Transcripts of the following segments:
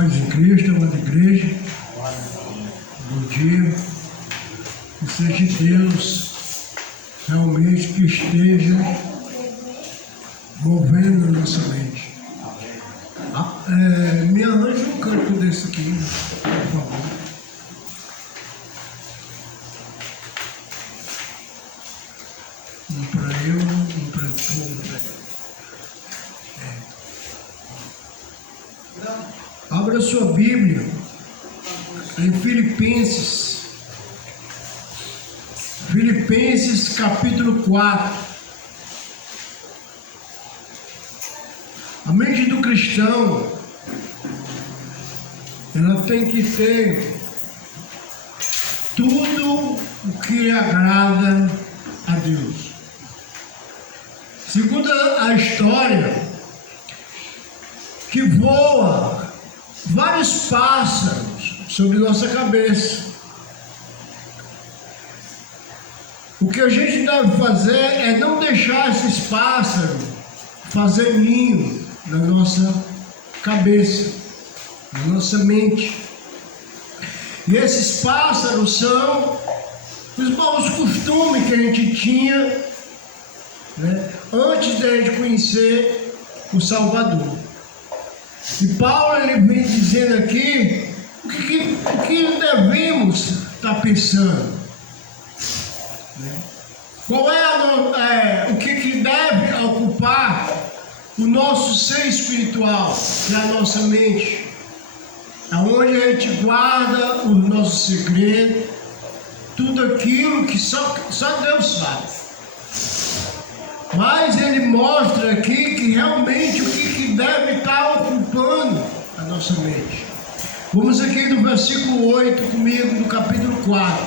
Paz em Cristo, amada igreja. Bom dia. Que seja Deus realmente que esteja movendo a nossa mente. Me arranja um canto desse aqui, por favor. Um para eu, um para tu. Abra sua Bíblia em Filipenses capítulo 4. A mente do cristão, ela tem que ter tudo o que agrada a Deus. Segundo a história, que voa vários pássaros sobre nossa cabeça. O que a gente deve fazer é não deixar esses pássaros fazer ninho na nossa cabeça, na nossa mente. E esses pássaros são os bons costumes que a gente tinha, né, antes de a gente conhecer o Salvador. E Paulo ele vem dizendo aqui o que devemos estar pensando. Qual é o que deve ocupar o nosso ser espiritual, que é a nossa mente, aonde a gente guarda os nossos segredos, tudo aquilo que só Deus sabe. Mas ele mostra aqui que realmente o que deve estar ocupando a nossa mente. Vamos aqui no versículo 8 comigo, do capítulo 4.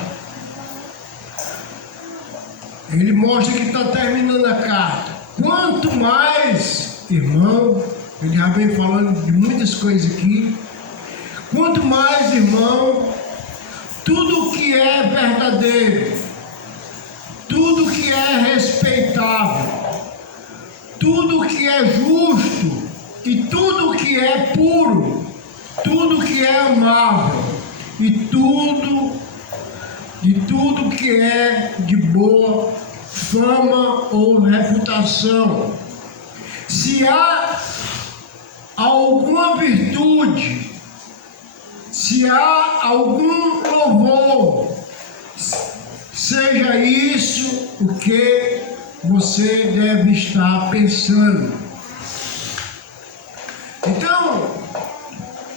Ele mostra que está terminando a carta. Quanto mais, irmão, ele já vem falando de muitas coisas aqui. Quanto mais, irmão, tudo que é verdadeiro, tudo que é respeitável, tudo que é justo e tudo que é puro, tudo que é amável e tudo que é de boa fama ou reputação. Se há alguma virtude, se há algum louvor, seja isso o que você deve estar pensando. Então,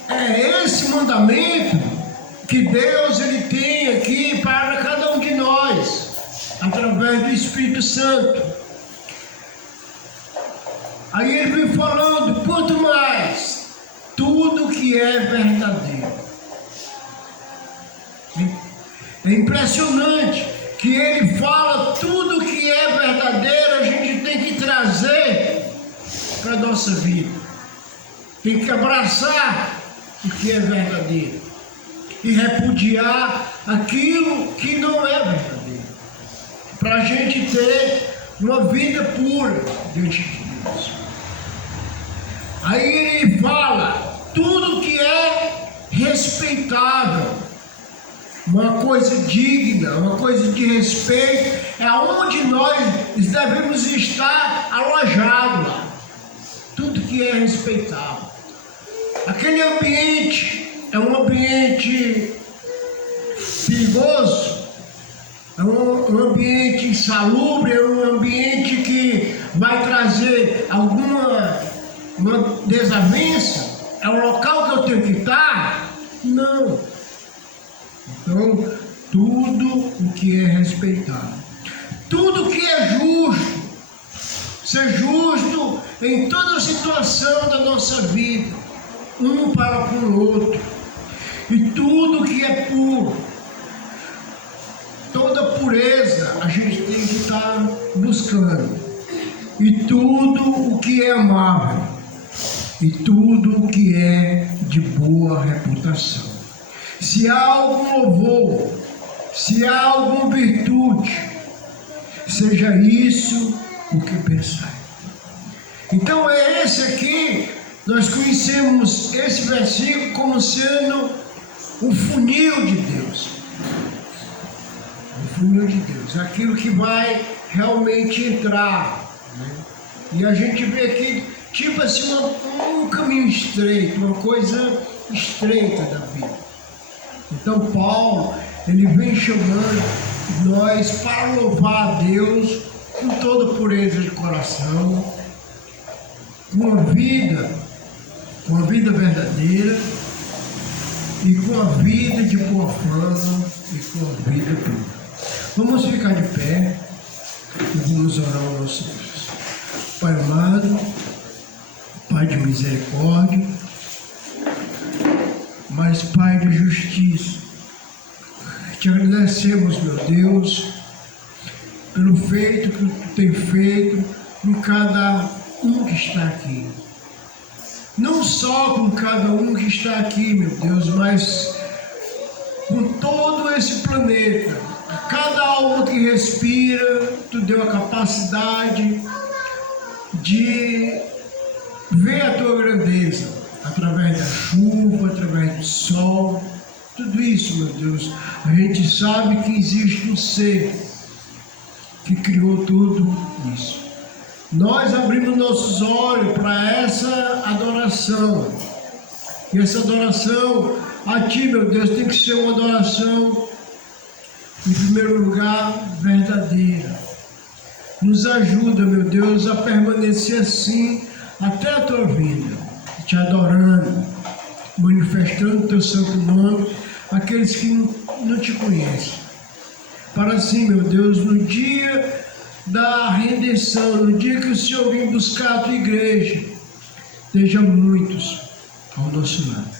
é esse mandamento que Deus ele tem aqui para cada um de nós, através do Espírito Santo. Aí ele vem falando, quanto mais, tudo que é verdadeiro. É impressionante que ele fala tudo que é verdadeiro, a gente tem que trazer para a nossa vida. Tem que abraçar o que é verdadeiro e repudiar aquilo que não é verdadeiro, para a gente ter uma vida pura diante de Deus. Aí ele fala tudo que é respeitável, uma coisa digna, uma coisa de respeito, é onde nós devemos estar alojados lá. Tudo que é respeitável. Aquele ambiente é um ambiente perigoso, é um ambiente insalubre, é um ambiente que vai trazer uma desavença, é o local que eu tenho que estar? Não. Então, tudo o que é respeitável, tudo que é justo, ser justo em toda a situação da nossa vida, um para com o outro, e tudo que é puro, toda pureza a gente tem que estar buscando, e tudo o que é amável, e tudo o que é de boa reputação. Se há algum louvor, se há alguma virtude, seja isso o que pensar. Então é esse aqui Nós conhecemos esse versículo como sendo o funil de Deus. O funil de Deus, aquilo que vai realmente entrar, né? E a gente vê aqui, tipo assim, um caminho estreito, uma coisa estreita da vida. Então Paulo, ele vem chamando nós para louvar a Deus com toda pureza de coração, com a vida verdadeira e com a vida de boa fama e com a vida pura. Vamos ficar de pé e vamos orar ao nosso Deus. Pai amado, Pai de misericórdia, mas Pai de justiça, te agradecemos, meu Deus, pelo feito que tu tem feito com cada um que está aqui. Não só com cada um que está aqui, meu Deus, mas com todo esse planeta. A cada alma que respira, tu deu a capacidade de ver a tua grandeza através da chuva, através do sol. Tudo isso, meu Deus, a gente sabe que existe um ser que criou tudo isso. Nós abrimos nossos olhos para essa adoração. E essa adoração a Ti, meu Deus, tem que ser uma adoração, em primeiro lugar, verdadeira. Nos ajuda, meu Deus, a permanecer assim até a Tua vinda, te adorando, manifestando o Teu santo nome, aqueles que não Te conhecem. Para assim, meu Deus, no dia da redenção, no dia que o Senhor vir buscar a Tua igreja, estejam muitos ao nosso lado.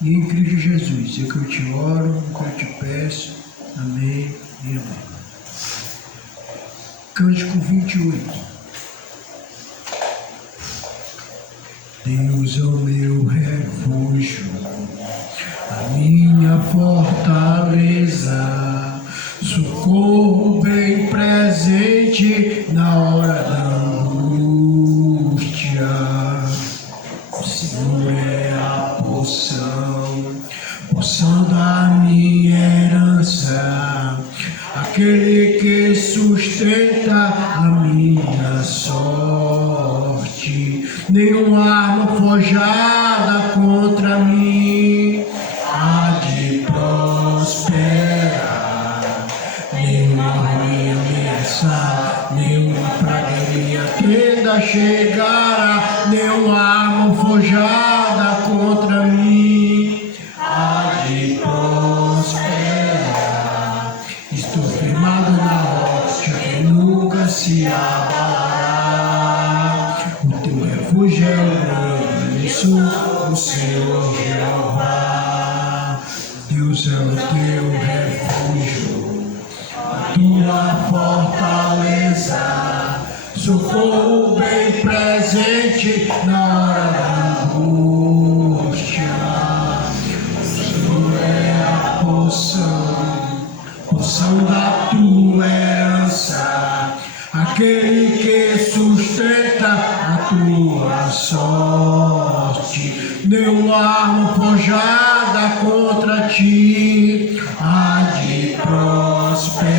E em Cristo Jesus, é que eu te oro, é que eu te peço. Amém e amém. Cântico 28. Deus é o meu refúgio, a minha fortaleza, socorro bem presente na hora da angústia. O Senhor é a porção da minha herança, aquele que sustenta a minha sorte. Nenhuma arma forjada contra mim há de prosperar. Nenhuma ruim ameaça, nenhuma praga minha tenda chegará. Nenhuma arma forjada contra mim há de prosperar. Estou firmado na rocha que nunca se abalará. O teu refúgio é o grande sul, o Senhor Jeová. Deus é o teu refúgio, a tua fortaleza, socorro bem presente na hora da angústia. O Senhor é a porção da tua herança, aquele que sustenta a tua sorte. Nenhuma arma forjada contra ti há de prosperar.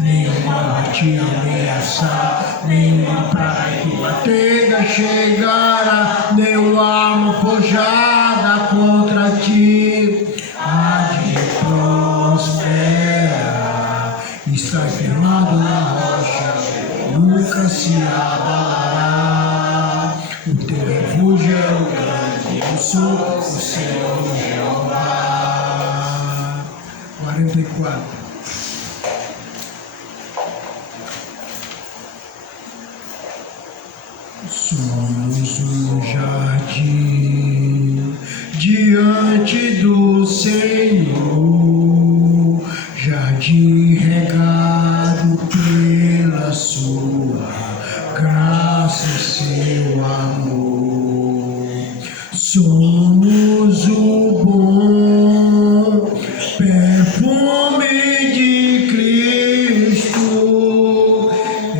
Nenhuma te ameaça, nenhuma praga tua tenda chegará. Nenhuma arma forjada contra ti há de prosperar. Está firmado na rocha, nunca se abalará. O teu refúgio é o grande, eu sou o Senhor Jeová. 44. Somos um jardim diante do Senhor, jardim regado pela sua graça e seu amor. Somos o bom perfume de Cristo,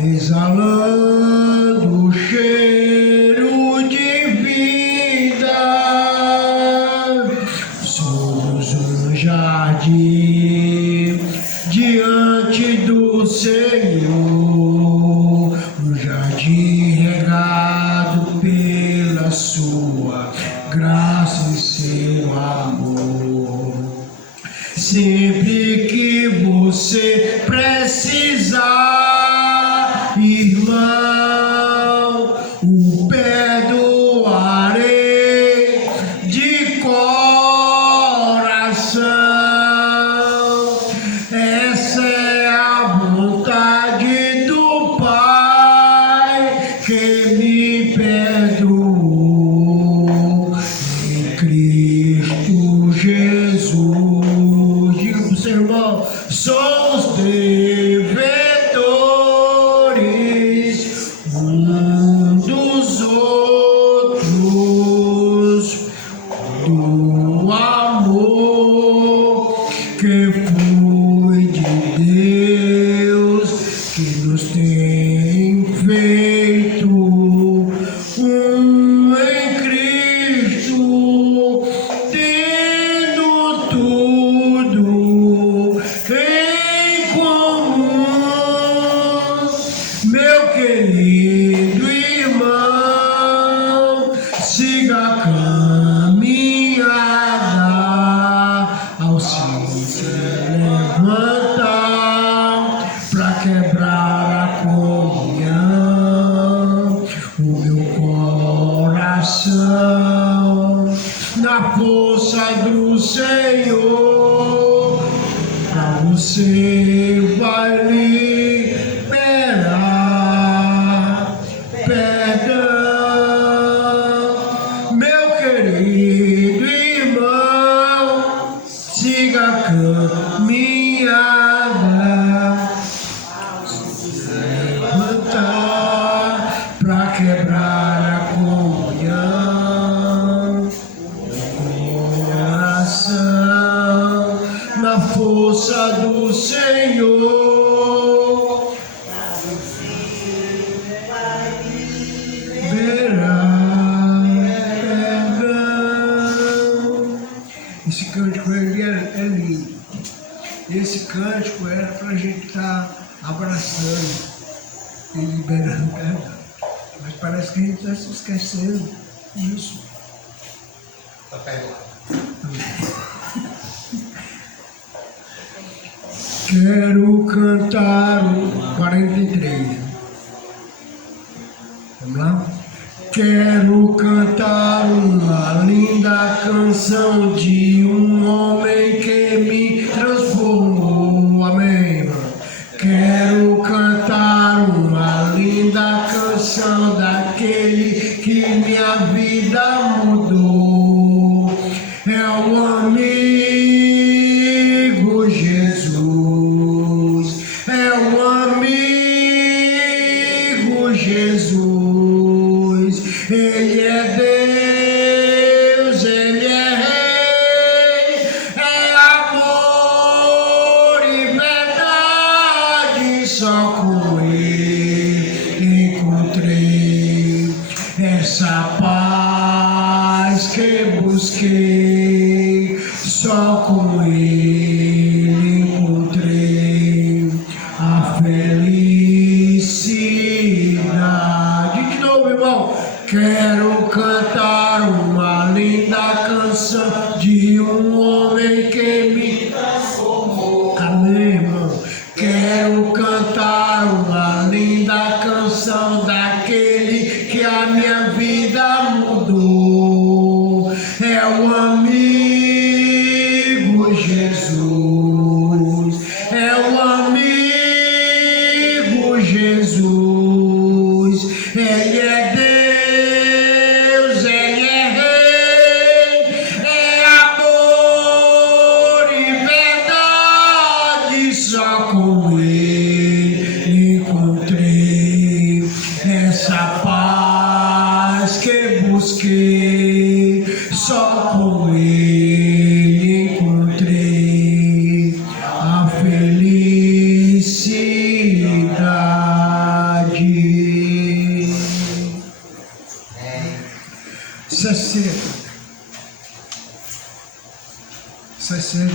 exalando o cheiro de jardim diante do Senhor, um jardim regado pela sua graça e seu amor. Sempre que você precisar, irmão, o perdoarei de coração. Essa é a vontade do Pai que me perdoou em Cristo Jesus. Diga para o seu irmão: somos devedores um dos outros do amor que foi de Deus, que nos tem feito um em Cristo, tendo tudo em comum. Meu querido irmão, siga a caminhada ao se levantar para quebrar a comunhão. O meu coração, na força do Senhor, pra você vai liberar perdão. Meu querido irmão, siga a caminhada, levantar pra quebrar a comunhão. Coração, na força do Senhor, verá perdão. Esse cântico é lindo. Esse cântico era para a gente estar abraçando e liberando perdão. Mas parece que a gente está se esquecendo disso. Está perdoado. Quero cantar o 43. Vamos lá? Quero cantar uma linda canção de um homem que me transformou. Amém, irmão? Quero cantar uma linda canção daquele que minha vida mudou. É o amigo Jesus. É o amigo Jesus. Ele é Deus, Ele é Rei, é amor e verdade. Só com Ele encontrei essa paz que busquei. Só com Ele encontrei a felicidade. De novo, irmão. Quero cantar uma linda canção de um homem que me transformou. Amém, irmão? Quero cantar uma linda canção daquele que a minha vida mudou. É o amigo Jesus. É o amigo Jesus. Ele é Deus, Ele é Rei, é amor e verdade. Só com Ele encontrei essa paz que busquei. Só com Ele encontrei a felicidade. 60.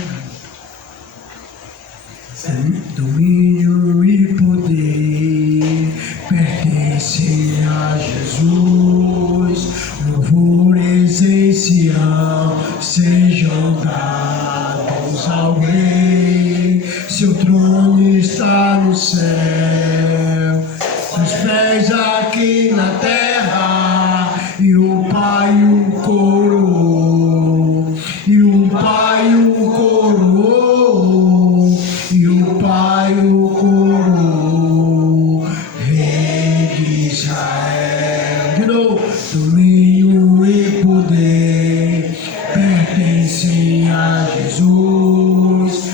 Domínio e poder pertencem a Jesus. Louvores em Sião sejam dados ao Rei. Seu trono está no céu, seus pés aqui na terra, e o Pai o coroou, e o Pai o coroou, e o Pai o coroou, Rei de Israel. De novo, domínio e poder pertencem a Jesus.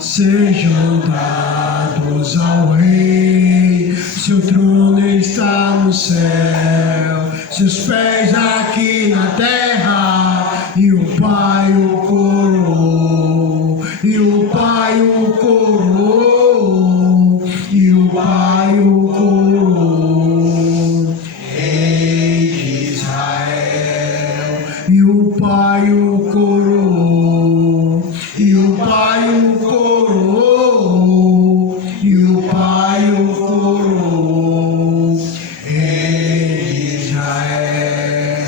Sejam dados ao Rei, seu trono está no céu, seus pés aqui na terra, e o Pai o coroou, e o Pai o coroou, e o Pai o coroou, Rei de Israel, e o Pai o coroou, e o Pai o coroou, e o Pai o coroou, Rei de Israel.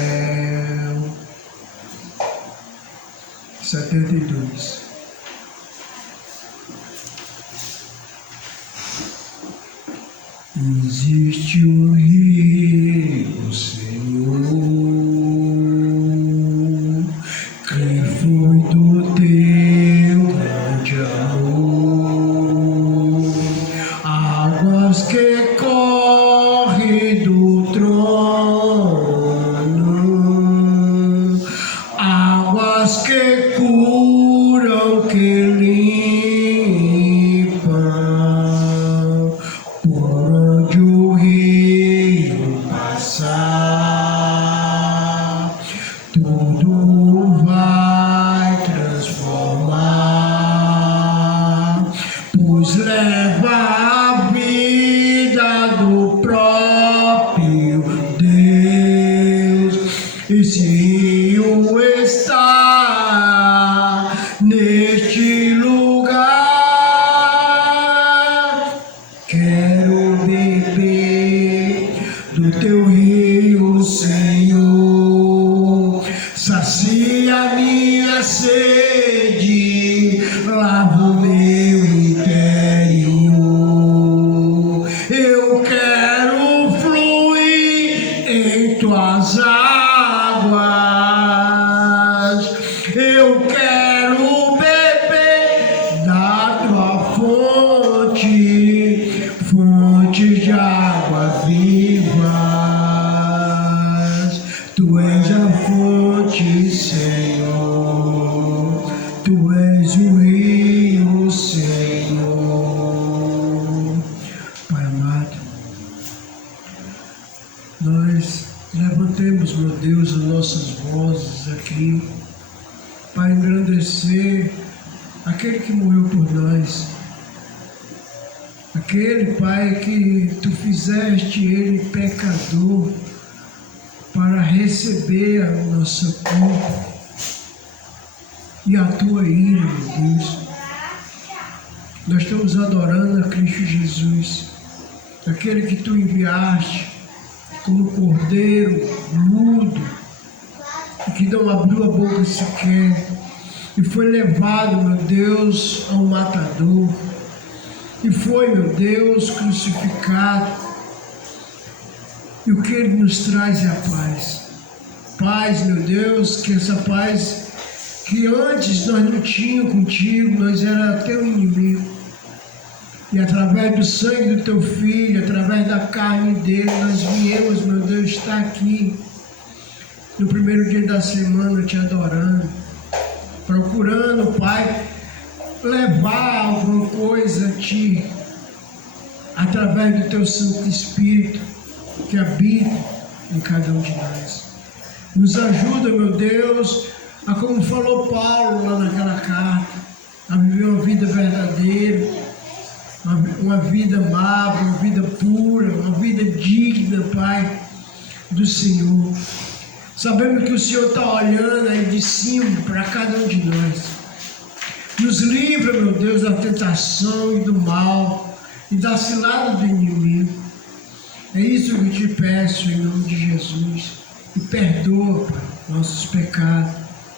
72. Existe um rio, Senhor, que foi do teu grande amor, águas que correm do trono, águas que curam, que limpam, por onde o rio passar, tudo vai transformar, pois leva a vida do próprio Deus. Esse rio está neste lugar. Quero beber do teu rio, Senhor. Sacia minha sede, lava o meu interior. Eu quero fluir em tuas águas. Eu quero beber da tua fonte, fontes de água vivas. Tu és a fonte, Senhor. Tu és o rio, Senhor. Pai amado, nós levantemos, meu Deus, as nossas vozes aqui para engrandecer aquele que morreu por nós, aquele, Pai, que tu fizeste ele pecador para receber a nossa culpa e a tua ira, meu Deus. Nós estamos adorando a Cristo Jesus, aquele que tu enviaste como cordeiro mudo, e que não abriu a boca sequer, e foi levado, meu Deus, ao matador, e foi, meu Deus, crucificado. E o que ele nos traz é a paz. Paz, meu Deus, que essa paz que antes nós não tínhamos contigo, nós era teu inimigo. E através do sangue do teu filho, através da carne dele, nós viemos, meu Deus, estar aqui no primeiro dia da semana te adorando, procurando, Pai, levar alguma coisa a ti, através do teu Santo Espírito que habita em cada um de nós. Nos ajuda, meu Deus, a, como falou Paulo lá naquela carta, a viver uma vida verdadeira, uma vida amável, uma vida pura, uma vida digna, Pai, do Senhor. Sabemos que o Senhor está olhando aí de cima para cada um de nós. Nos livra, meu Deus, da tentação e do mal e da cilada do inimigo. É isso que eu te peço em nome de Jesus. E perdoa, Pai, nossos pecados,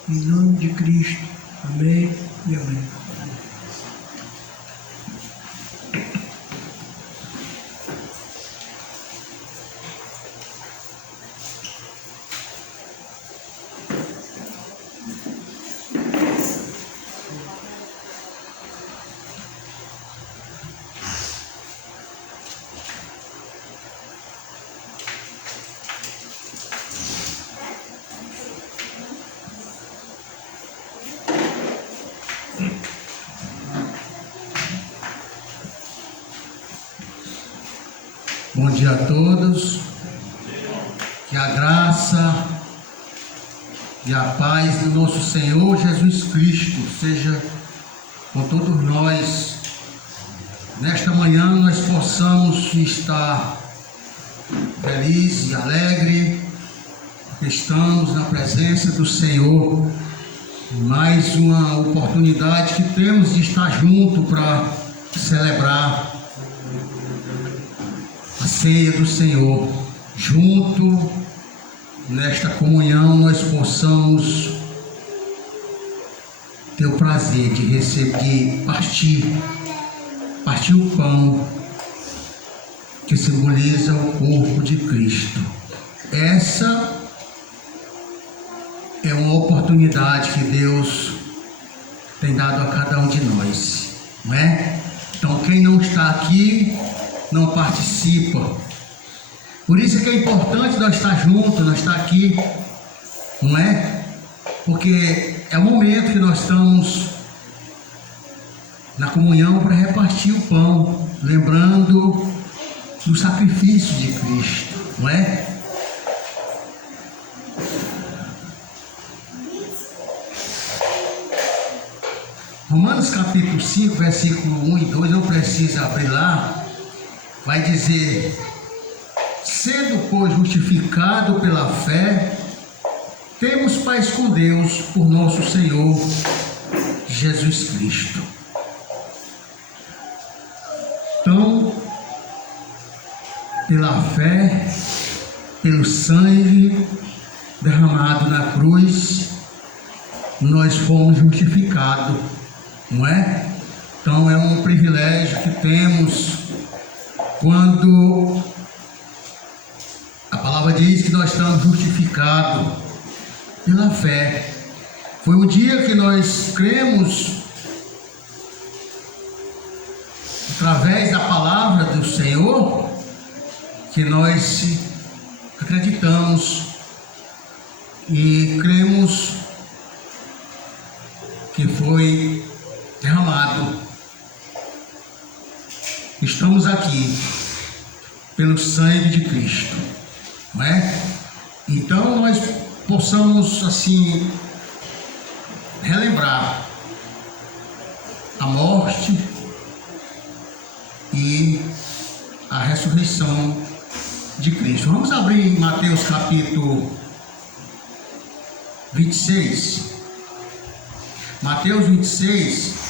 em nome de Cristo. Amém e amém. Bom dia a todos, que a graça e a paz do nosso Senhor Jesus Cristo seja com todos nós. Nesta manhã nós possamos estar felizes e alegres, porque estamos na presença do Senhor. Mais uma oportunidade que temos de estar junto para celebrar a ceia do Senhor. Junto nesta comunhão nós possamos ter o prazer de receber, partir o pão que simboliza o corpo de Cristo. Essa é uma oportunidade que Deus tem dado a cada um de nós, não é? Então quem não está aqui não participa. Por isso que é importante nós estar juntos, nós estar aqui, não é? Porque é o momento que nós estamos na comunhão para repartir o pão, lembrando do sacrifício de Cristo, não é? Romanos capítulo 5, versículo 1 e 2, não precisa abrir lá, vai dizer: sendo, pois, justificado pela fé, temos paz com Deus por nosso Senhor Jesus Cristo. Então, pela fé, pelo sangue derramado na cruz, nós fomos justificados, não é? Então é um privilégio que temos quando a palavra diz que nós estamos justificados pela fé. Foi o dia que nós cremos através da palavra do Senhor que nós acreditamos e cremos que foi derramado. Estamos aqui pelo sangue de Cristo, não é? Então nós possamos assim relembrar a morte e a ressurreição de Cristo. Vamos abrir em Mateus capítulo 26. Mateus 26,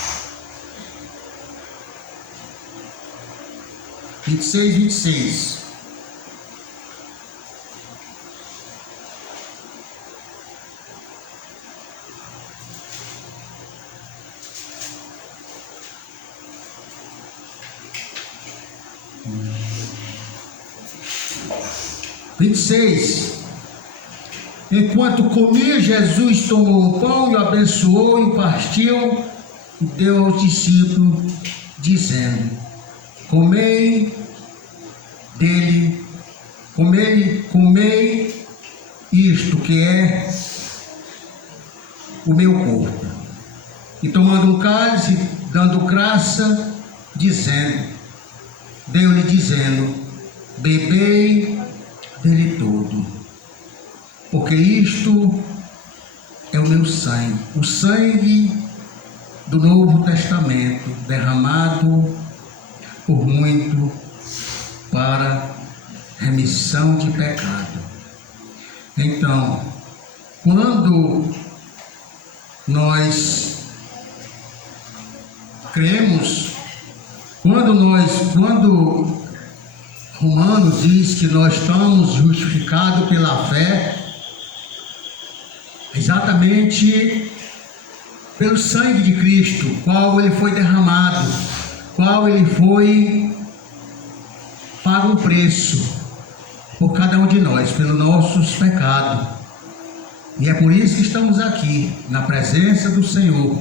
26. Enquanto comia, Jesus tomou o pão e o abençoou e o partiu e deu aos discípulos, dizendo: comei dele, comei isto que é o meu corpo. E tomando um cálice, dando graça, deu-lhe dizendo: bebei dele todo, porque isto é o meu sangue, o sangue do Novo Testamento, derramado por muito para remissão de pecado. Então, quando nós cremos, quando Romanos diz que nós estamos justificados pela fé, exatamente pelo sangue de Cristo, qual ele foi derramado, qual ele foi pago um preço por cada um de nós, pelos nossos pecados. E é por isso que estamos aqui, na presença do Senhor.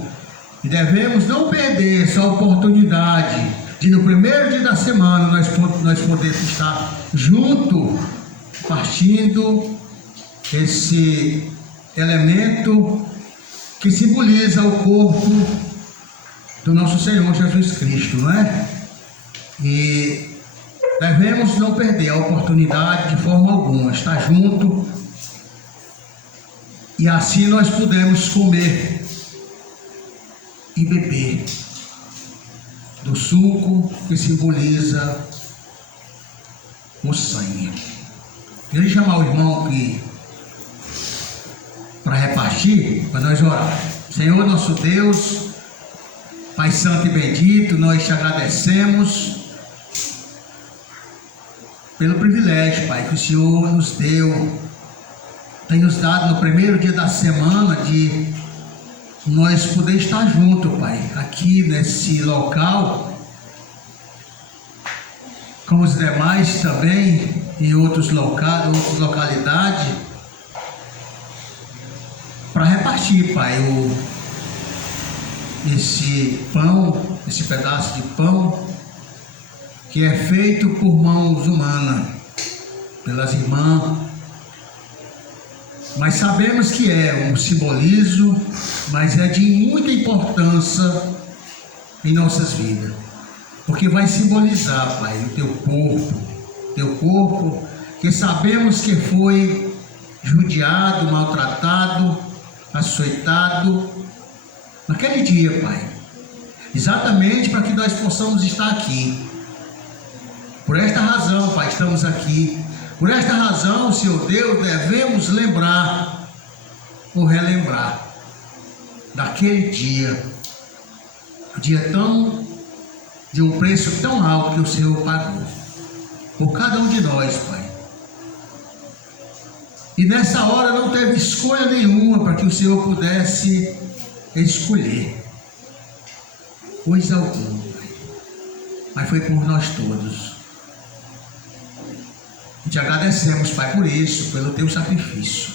E devemos não perder essa oportunidade de no primeiro dia da semana nós podermos estar junto, partindo esse elemento que simboliza o corpo do nosso Senhor Jesus Cristo, não é? E devemos não perder a oportunidade de forma alguma, estar junto, e assim nós podemos comer e beber do suco que simboliza o sangue. Queria chamar o irmão para repartir, para nós orar. Senhor nosso Deus, Pai Santo e Bendito, nós te agradecemos pelo privilégio, Pai, que o Senhor nos deu, tem nos dado no primeiro dia da semana de nós poder estar junto, Pai, aqui nesse local, como os demais também, em outras localidades, para repartir, Pai, esse pão, esse pedaço de pão, que é feito por mãos humanas, pelas irmãs, mas sabemos que é um simbolismo, mas é de muita importância em nossas vidas, porque vai simbolizar, Pai, o teu corpo, que sabemos que foi judiado, maltratado, açoitado, naquele dia, Pai, exatamente para que nós possamos estar aqui. Por esta razão, Pai, estamos aqui. Por esta razão, Senhor Deus, devemos lembrar ou relembrar daquele dia de um preço tão alto que o Senhor pagou por cada um de nós, Pai. E nessa hora não teve escolha nenhuma para que o Senhor pudesse escolher coisa alguma, Pai, mas foi por nós todos. E te agradecemos, Pai, por isso, pelo teu sacrifício,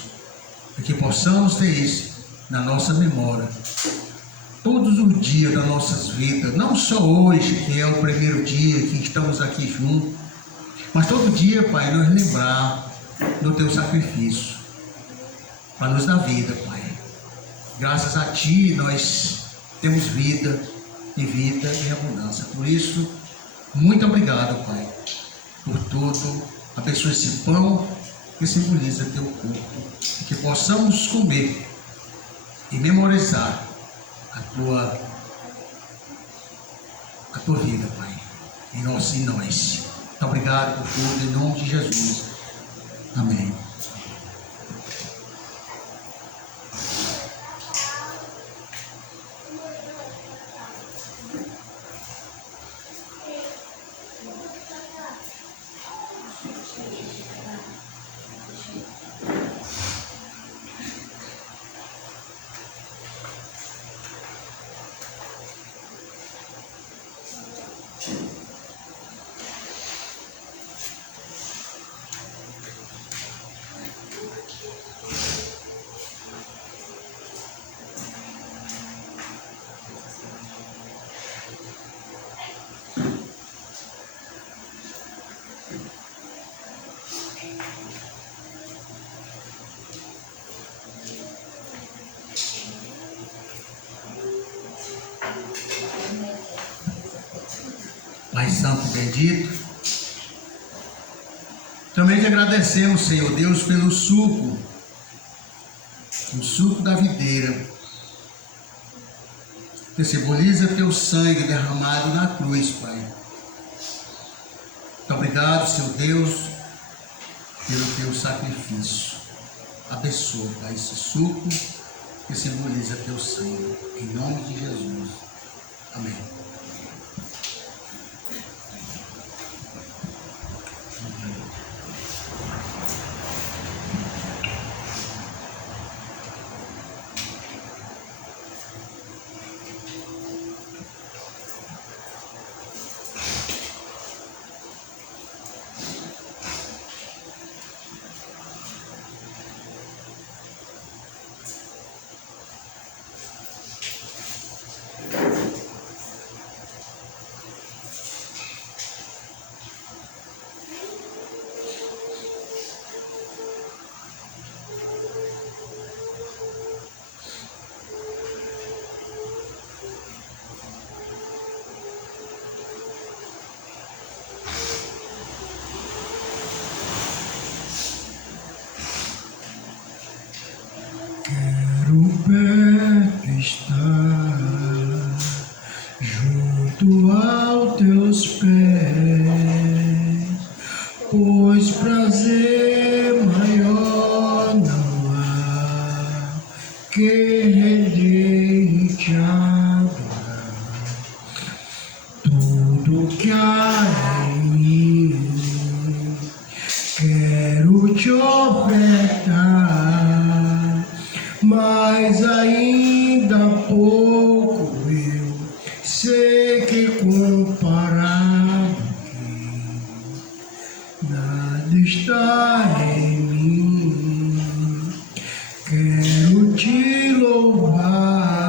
para que possamos ter isso na nossa memória todos os dias das nossas vidas, não só hoje, que é o primeiro dia que estamos aqui juntos, mas todo dia, Pai, nos lembrar do teu sacrifício para nos dar vida, Pai. Graças a Ti nós temos vida em abundância. Por isso, muito obrigado, Pai, por tudo. Abençoe esse pão que simboliza teu corpo, e que possamos comer e memorizar a tua vida, Pai, em nós. Muito obrigado por tudo, em nome de Jesus. Amém. Pai Santo bendito, também te agradecemos, Senhor Deus, pelo suco, o suco da videira, que simboliza teu sangue derramado na cruz, Pai. Muito obrigado, Senhor Deus, pelo teu sacrifício. abençoa, Pai, esse suco que simboliza teu sangue. Em nome de Jesus. Amém. Quero perto estar, junto aos teus pés, pois prazer maior não há que render e te adorar. Tudo que há em mim quero te ofertar, mas ainda pouco eu sei que comparado nada está em mim. Quero te louvar,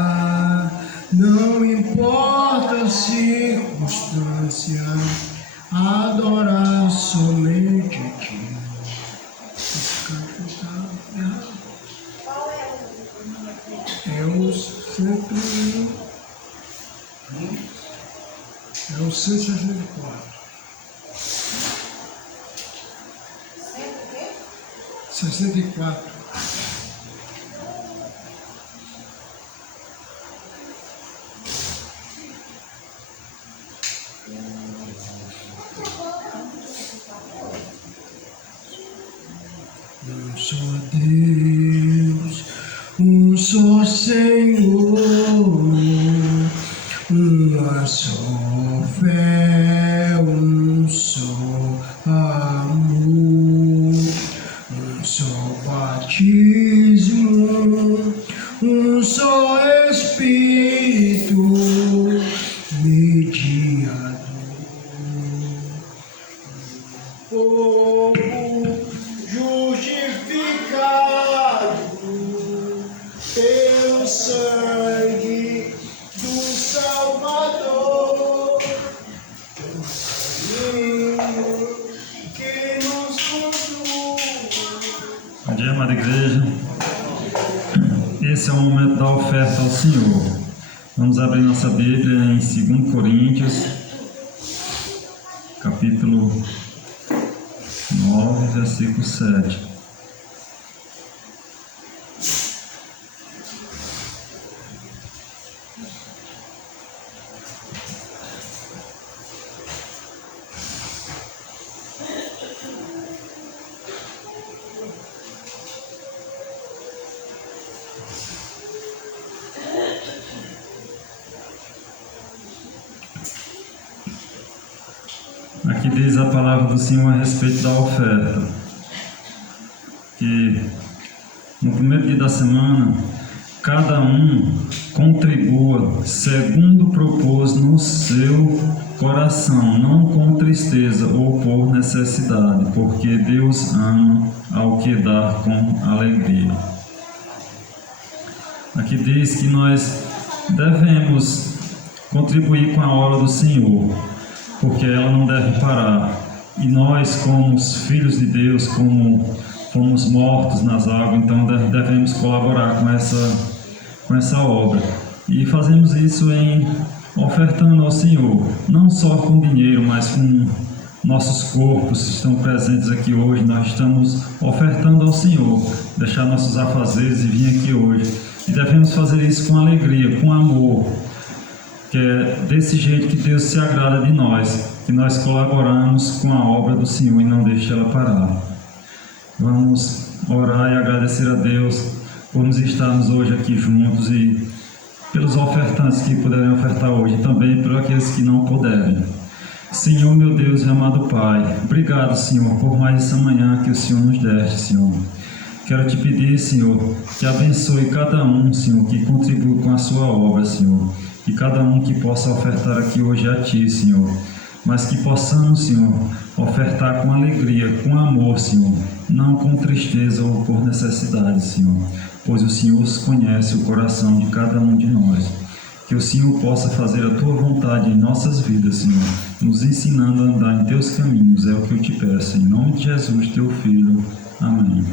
não importa a circunstância, adorar somente a ti. Esse canto está errado. É o 101. É o 164. 64. Um só Deus, um só Senhor, uma só fé, um só amor, um só batismo, um só Espírito mediador. Povo justificado pelo sangue do Salvador, que nos conduz. Bom dia, amada igreja. Esse é o momento da oferta ao Senhor. Vamos abrir nossa Bíblia em 2 Coríntios, capítulo 9, versículo 7. Aqui diz a palavra do Senhor a respeito da oferta, que no primeiro dia da semana, cada um contribua segundo propôs no seu coração, não com tristeza ou por necessidade, porque Deus ama ao que dá com alegria. Aqui diz que nós devemos contribuir com a obra do Senhor, porque ela não deve parar. E nós, como os filhos de Deus, como fomos mortos nas águas, então devemos colaborar com essa obra. E fazemos isso ofertando ao Senhor, não só com dinheiro, mas com nossos corpos que estão presentes aqui hoje. Nós estamos ofertando ao Senhor, deixar nossos afazeres e vir aqui hoje. E devemos fazer isso com alegria, com amor, que é desse jeito que Deus se agrada de nós, que nós colaboramos com a obra do Senhor e não deixe ela parar. Vamos orar e agradecer a Deus por nos estarmos hoje aqui juntos e pelos ofertantes que puderem ofertar hoje, e também por aqueles que não puderem. Senhor, meu Deus e amado Pai, obrigado, Senhor, por mais essa manhã que o Senhor nos deste, Senhor. Quero te pedir, Senhor, que abençoe cada um, Senhor, que contribui com a sua obra, Senhor, e cada um que possa ofertar aqui hoje a Ti, Senhor, mas que possamos, Senhor, ofertar com alegria, com amor, Senhor, não com tristeza ou por necessidade, Senhor, pois o Senhor conhece o coração de cada um de nós. Que o Senhor possa fazer a Tua vontade em nossas vidas, Senhor, nos ensinando a andar em Teus caminhos, é o que eu te peço, em nome de Jesus, Teu Filho. Amém.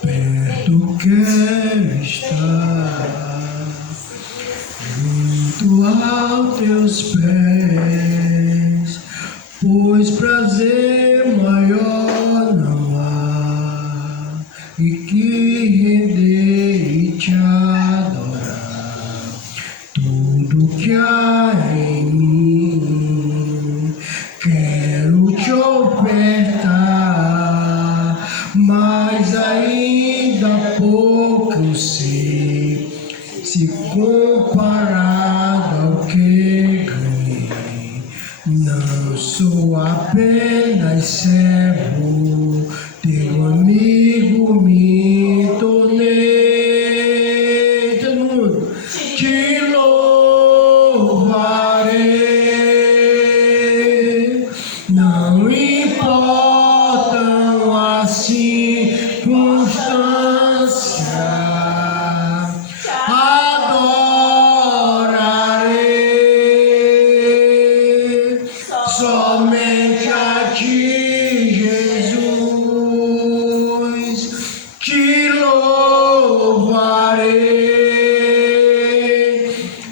Perto quero estar, junto aos Teus pés, pois prazer maior não há, e que render e te adorar. Tudo que há em mim, quero te ofertar, mas ainda pouco sei, se comparado ao que ganhei. Não sou apenas servo, teu amigo me tornei. Todo mundo, te louvarei. Não importam as circunstâncias, adorarei somente a Ti, Jesus, te louvarei.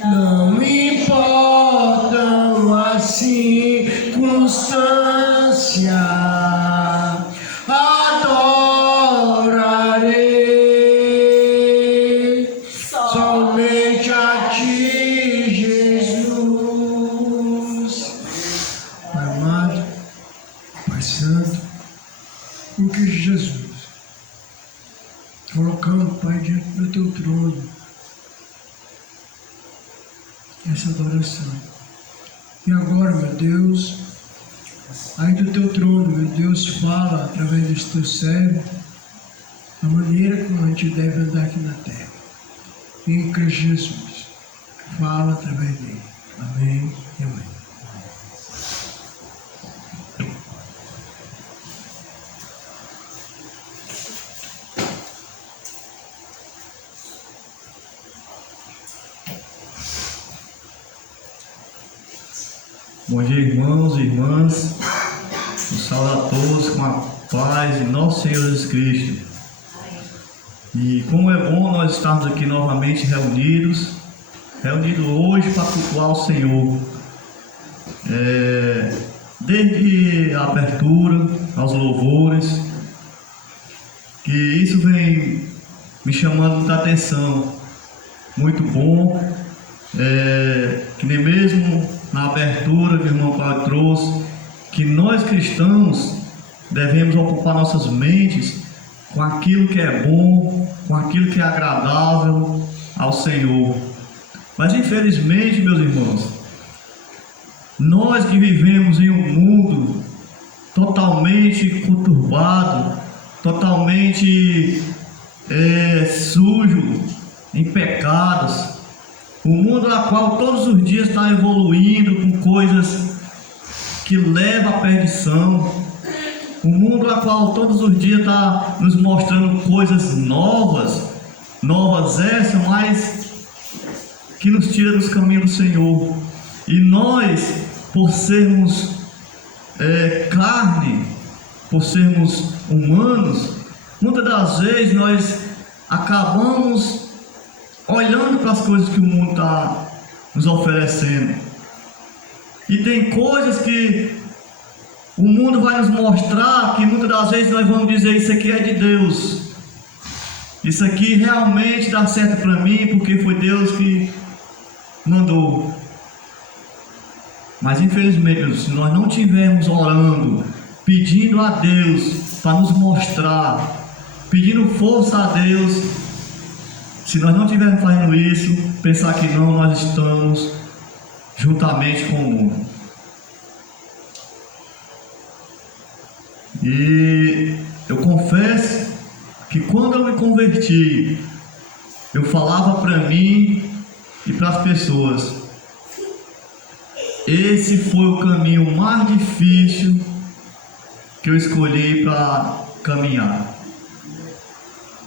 Não importam as circunstâncias, adorarei somente a Ti, Jesus. Pai amado, Pai Santo, em Cristo Jesus, colocando, Pai, diante do Teu trono essa adoração. E agora, meu Deus, aí do Teu trono, meu Deus, fala através desse Teu servo a maneira como a gente deve andar aqui na terra. Em Cristo Jesus, fala através dele. Amém e amém. Bom dia, irmãos e irmãs. Um saúde a todos com a paz de nosso Senhor Jesus Cristo. E como é bom nós estarmos aqui novamente reunidos hoje para cultuar o Senhor. Desde a abertura aos louvores, que isso vem me chamando muita atenção. Muito bom. Que nem mesmo na abertura que o irmão Paulo trouxe, que nós cristãos devemos ocupar nossas mentes com aquilo que é bom, com aquilo que é agradável ao Senhor. Mas infelizmente, meus irmãos, nós que vivemos em um mundo totalmente conturbado, totalmente sujo, em pecados, um mundo na qual todos os dias está evoluindo com coisas que levam à perdição, um mundo na qual todos os dias está nos mostrando coisas novas essas, mas que nos tira dos caminhos do Senhor. E nós, por sermos carne, por sermos humanos, muitas das vezes nós acabamos olhando para as coisas que o mundo está nos oferecendo. E tem coisas que o mundo vai nos mostrar que muitas das vezes nós vamos dizer: isso aqui é de Deus, isso aqui realmente dá certo para mim, porque foi Deus que mandou. Mas infelizmente, se nós não estivermos orando, pedindo a Deus para nos mostrar, pedindo força a Deus, se nós não estivermos fazendo isso, pensar que não, nós estamos juntamente com o mundo. E eu confesso que quando eu me converti, eu falava para mim e para as pessoas: esse foi o caminho mais difícil que eu escolhi para caminhar.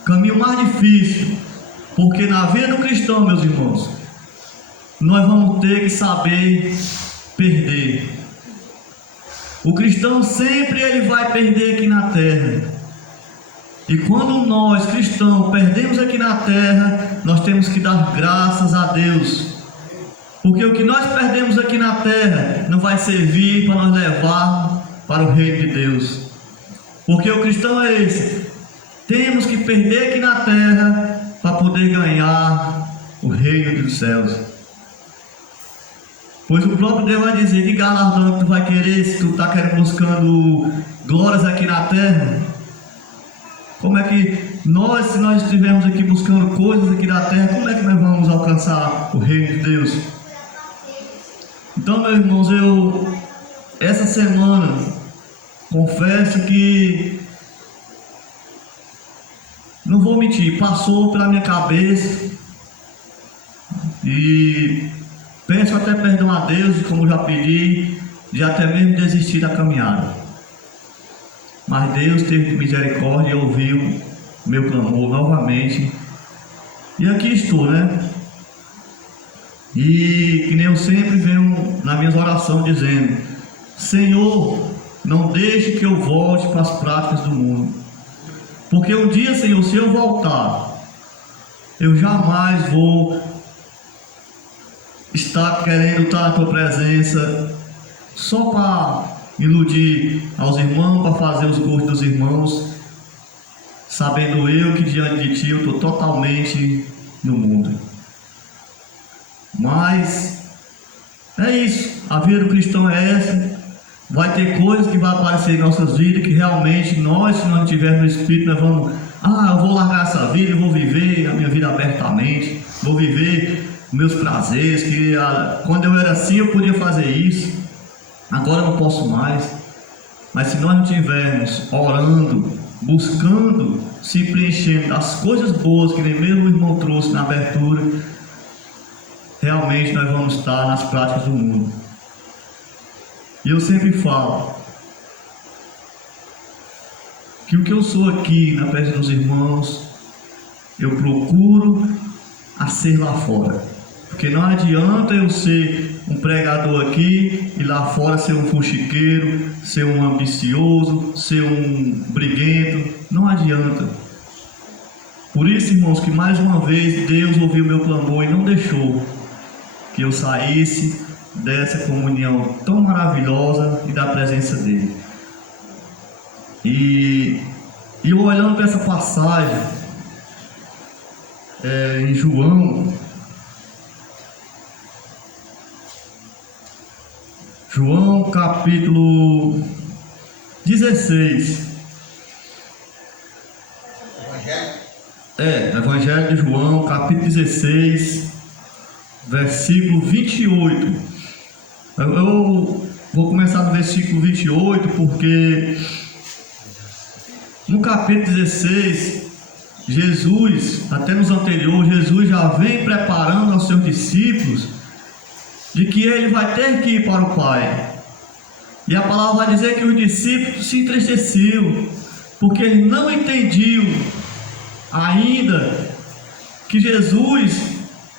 Caminho mais difícil, porque na vida do cristão, meus irmãos, nós vamos ter que saber perder. O cristão sempre ele vai perder aqui na terra. E quando nós, cristãos, perdemos aqui na terra, nós temos que dar graças a Deus. Porque o que nós perdemos aqui na terra não vai servir para nos levar para o reino de Deus. Porque o cristão é esse. Temos que perder aqui na terra para poder ganhar o reino dos céus. Pois o próprio Deus vai dizer: que galardão que tu vai querer se tu está querendo buscando glórias aqui na terra? Como é que nós, se nós estivermos aqui buscando coisas aqui na terra, como é que nós vamos alcançar o reino de Deus? Então, meus irmãos, essa semana, confesso que, não vou mentir, passou pela minha cabeça, e peço até perdão a Deus, como já pedi, de até mesmo desistir da caminhada. Mas Deus teve misericórdia e ouviu meu clamor novamente. E aqui estou, né? E que nem eu sempre venho nas minhas orações dizendo: Senhor, não deixe que eu volte para as práticas do mundo. Porque um dia, Senhor, se eu voltar, eu jamais vou estar querendo estar na Tua presença só para iludir aos irmãos, para fazer os gostos dos irmãos, sabendo eu que diante de Ti eu estou totalmente no mundo. Mas é isso, a vida do cristão é essa. Vai ter coisas que vão aparecer em nossas vidas que realmente nós, se não tivermos no Espírito, nós vamos: eu vou largar essa vida, eu vou viver a minha vida abertamente, vou viver meus prazeres, que quando eu era assim eu podia fazer isso, agora eu não posso mais. Mas se nós não estivermos orando, buscando, se preenchendo das coisas boas que nem mesmo o irmão trouxe na abertura, realmente nós vamos estar nas práticas do mundo. E eu sempre falo que o que eu sou aqui na presença dos irmãos, eu procuro a ser lá fora. Porque não adianta eu ser um pregador aqui e lá fora ser um fuxiqueiro, ser um ambicioso, ser um briguento. Não adianta. Por isso, irmãos, que mais uma vez Deus ouviu meu clamor e não deixou que eu saísse dessa comunhão tão maravilhosa e da presença dele. E eu olhando para essa passagem em João capítulo 16. Evangelho de João, capítulo 16, versículo 28. Eu vou começar no versículo 28, porque no capítulo 16, Jesus, até nos anteriores, Jesus já vem preparando aos seus discípulos de que ele vai ter que ir para o Pai. E a palavra vai dizer que os discípulos se entristeciam, porque eles não entendiam ainda que Jesus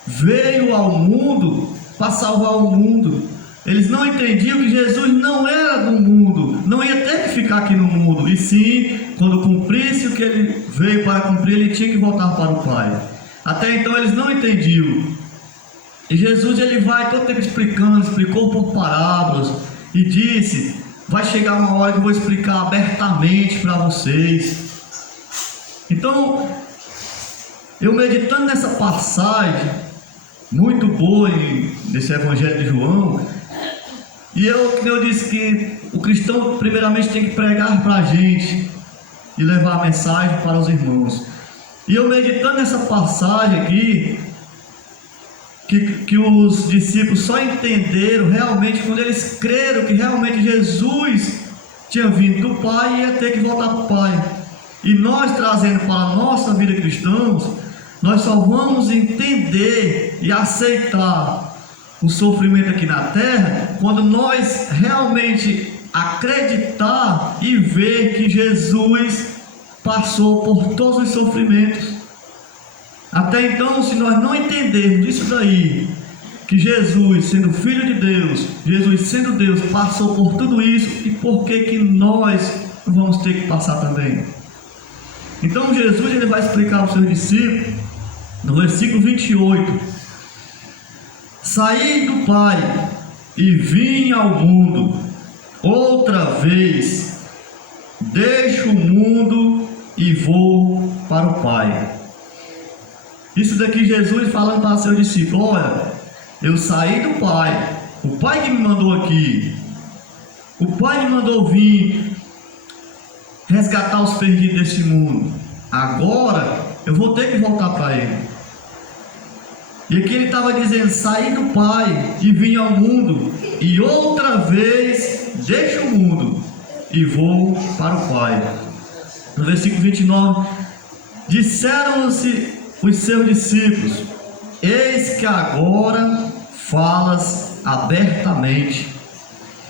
veio ao mundo para salvar o mundo. Eles não entendiam que Jesus não era do mundo, não ia ter que ficar aqui no mundo, e sim, quando cumprisse o que ele veio para cumprir, ele tinha que voltar para o Pai. Até então eles não entendiam. E Jesus ele vai todo tempo explicando, explicou por parábolas e disse: vai chegar uma hora que eu vou explicar abertamente para vocês. Então, eu meditando nessa passagem muito boa, nesse Evangelho de João. E eu disse que o cristão primeiramente tem que pregar para a gente e levar a mensagem para os irmãos. E eu meditando nessa passagem aqui, que os discípulos só entenderam realmente quando eles creram que realmente Jesus tinha vindo do Pai e ia ter que voltar para o Pai. E nós trazendo para a nossa vida cristãos, nós só vamos entender e aceitar o sofrimento aqui na terra quando nós realmente acreditar e ver que Jesus passou por todos os sofrimentos. Até então, se nós não entendermos isso daí, que Jesus, sendo Filho de Deus, Jesus sendo Deus, passou por tudo isso, e por que nós não vamos ter que passar também? Então Jesus ele vai explicar aos seus discípulos, no versículo 28, saí do Pai e vim ao mundo, outra vez deixo o mundo e vou para o Pai. Isso daqui Jesus falando para seus discípulos: olha, eu saí do Pai, o Pai que me mandou aqui, o Pai me mandou vir resgatar os perdidos desse mundo. Agora eu vou ter que voltar para Ele. E aqui ele estava dizendo: saí do Pai e vim ao mundo, e outra vez deixo o mundo e vou para o Pai. No versículo 29, disseram-se os seus discípulos: eis que agora falas abertamente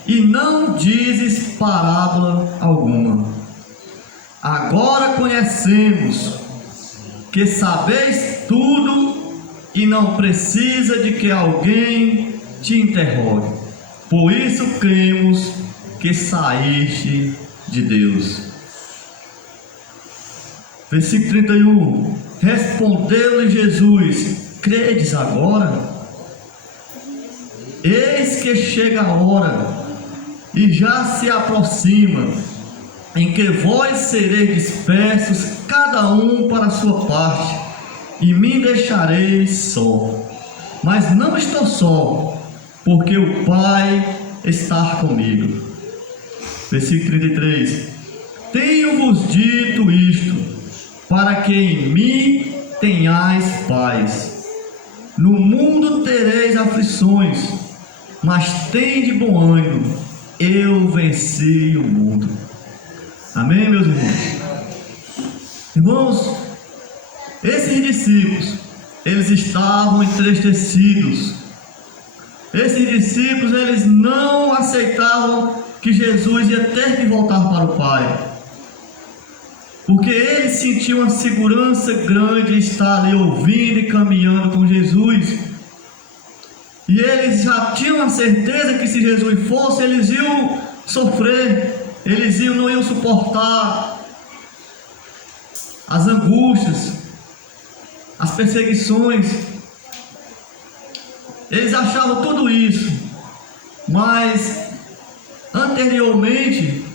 e não dizes parábola alguma. Agora conhecemos que sabeis tudo e não precisa de que alguém te interrogue. Por isso cremos que saíste de Deus. Versículo 31. Respondeu-lhe Jesus: credes agora? Eis que chega a hora, e já se aproxima, em que vós sereis dispersos, cada um para a sua parte, e me deixareis só. Mas não estou só, porque o Pai está comigo. Versículo 33. Tenho-vos dito isto, para que em mim tenhais paz. No mundo tereis aflições, mas tende bom ânimo, eu venci o mundo. Amém, meus irmãos? Irmãos, esses discípulos, eles estavam entristecidos. Esses discípulos, eles não aceitavam que Jesus ia ter que voltar para o Pai, porque eles sentiam uma segurança grande em estar ali ouvindo e caminhando com Jesus. E eles já tinham a certeza que se Jesus fosse, eles iam sofrer, eles não iam suportar as angústias, as perseguições. Eles achavam tudo isso, mas anteriormente,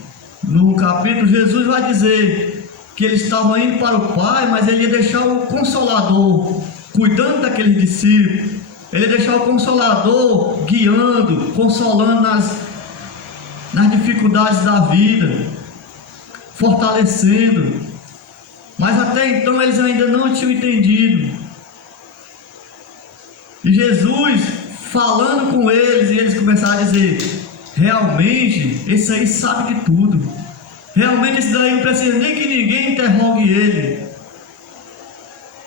no capítulo, Jesus vai dizer que eles estavam indo para o Pai, mas Ele ia deixar o Consolador cuidando daqueles discípulos. Ele ia deixar o Consolador guiando, consolando nas dificuldades da vida, fortalecendo. Mas até então eles ainda não tinham entendido. E Jesus falando com eles, e eles começaram a dizer: realmente, esse aí sabe de tudo. Realmente esse daí não precisa nem que ninguém interrogue ele,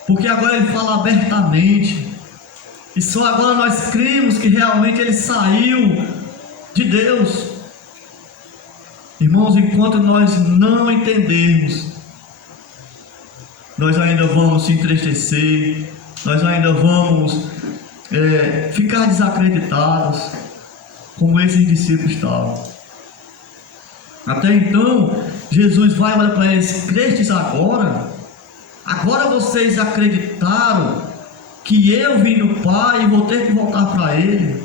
porque agora ele fala abertamente. E só agora nós cremos que realmente ele saiu de Deus. Irmãos, enquanto nós não entendermos, nós ainda vamos se entristecer, nós ainda vamos ficar desacreditados, como esses discípulos estavam. Até então, Jesus vai olhar para eles: crestes agora? Agora vocês acreditaram que eu vim do Pai e vou ter que voltar para Ele?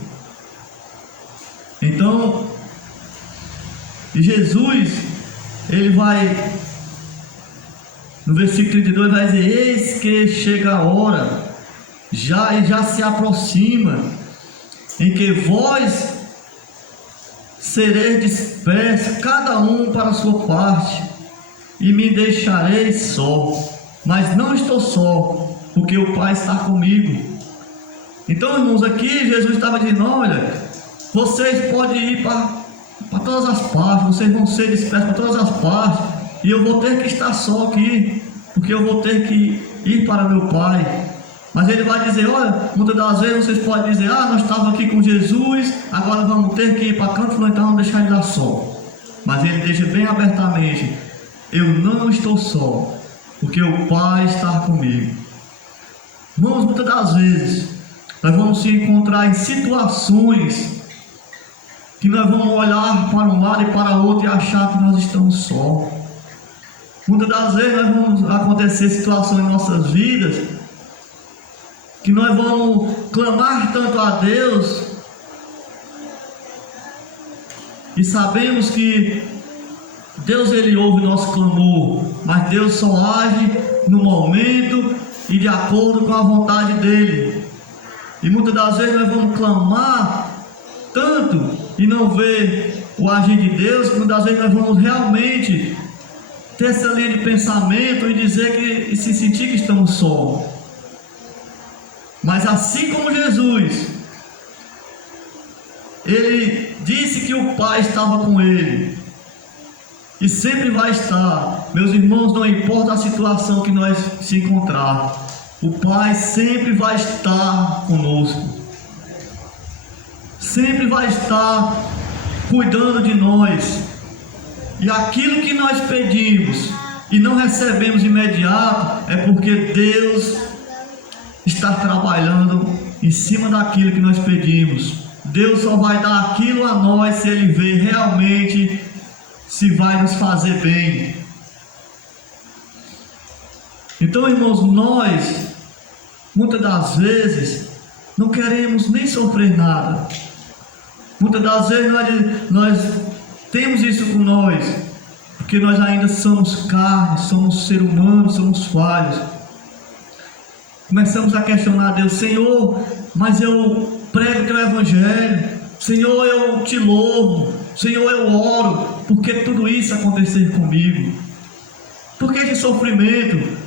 Então, Jesus, Ele vai, no versículo 32, vai dizer: eis que chega a hora, já se aproxima, em que vós sereis dispersos, cada um para a sua parte, e me deixareis só. Mas não estou só, porque o Pai está comigo. Então, irmãos, aqui Jesus estava dizendo: olha, vocês podem ir para todas as partes, vocês vão ser dispersos para todas as partes, e eu vou ter que estar só aqui, porque eu vou ter que ir para meu Pai. Mas ele vai dizer: olha, muitas das vezes vocês podem dizer: ah, nós estávamos aqui com Jesus, agora vamos ter que ir para canto, então vamos deixar ele lá só. Mas ele deixa bem abertamente: eu não estou só, porque o Pai está comigo. Irmãos, muitas das vezes nós vamos se encontrar em situações que nós vamos olhar para um lado e para o outro e achar que nós estamos só. Muitas das vezes nós vamos acontecer situações em nossas vidas que nós vamos clamar tanto a Deus e sabemos que Deus, ele ouve o nosso clamor, mas Deus só age no momento e de acordo com a vontade dele. E muitas das vezes nós vamos clamar tanto e não ver o agir de Deus, que muitas das vezes nós vamos realmente ter essa linha de pensamento e dizer que, e se sentir que estamos só. Mas assim como Jesus, ele disse que o Pai estava com ele e sempre vai estar. Meus irmãos, não importa a situação que nós se encontrar, o Pai sempre vai estar conosco, sempre vai estar cuidando de nós. E aquilo que nós pedimos e não recebemos imediato é porque Deus está trabalhando em cima daquilo que nós pedimos. Deus só vai dar aquilo a nós se Ele ver realmente se vai nos fazer bem. Então, irmãos, nós muitas das vezes não queremos nem sofrer nada. Muitas das vezes nós temos isso com nós, porque nós ainda somos carne, somos seres humanos, somos falhos. Começamos a questionar a Deus: Senhor, mas eu prego o teu evangelho, Senhor, eu te louvo, Senhor, eu oro, por que tudo isso acontecer comigo? Por que esse sofrimento?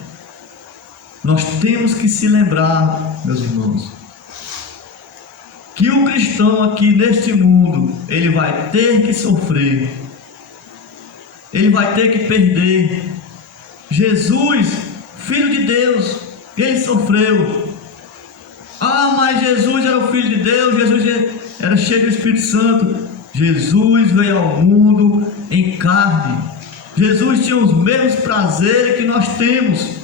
Nós temos que se lembrar, meus irmãos, que o cristão aqui neste mundo, ele vai ter que sofrer, ele vai ter que perder. Jesus, Filho de Deus, ele sofreu. Ah, mas Jesus era o Filho de Deus, Jesus era cheio do Espírito Santo. Jesus veio ao mundo em carne. Jesus tinha os mesmos prazeres que nós temos.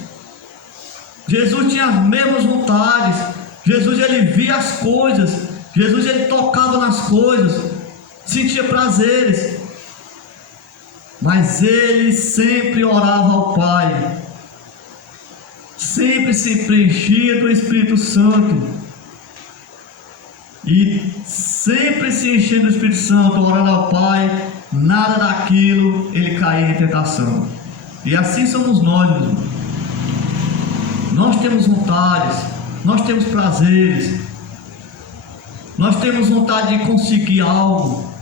Jesus tinha as mesmas vontades. Jesus, ele via as coisas. Jesus, ele tocava nas coisas, sentia prazeres. Mas ele sempre orava ao Pai, sempre se preenchia do Espírito Santo, e sempre se enchendo do Espírito Santo, orando ao Pai, nada daquilo ele caía em tentação. E assim somos nós, meus irmãos. Nós temos vontades, nós temos prazeres, nós temos vontade de conseguir algo,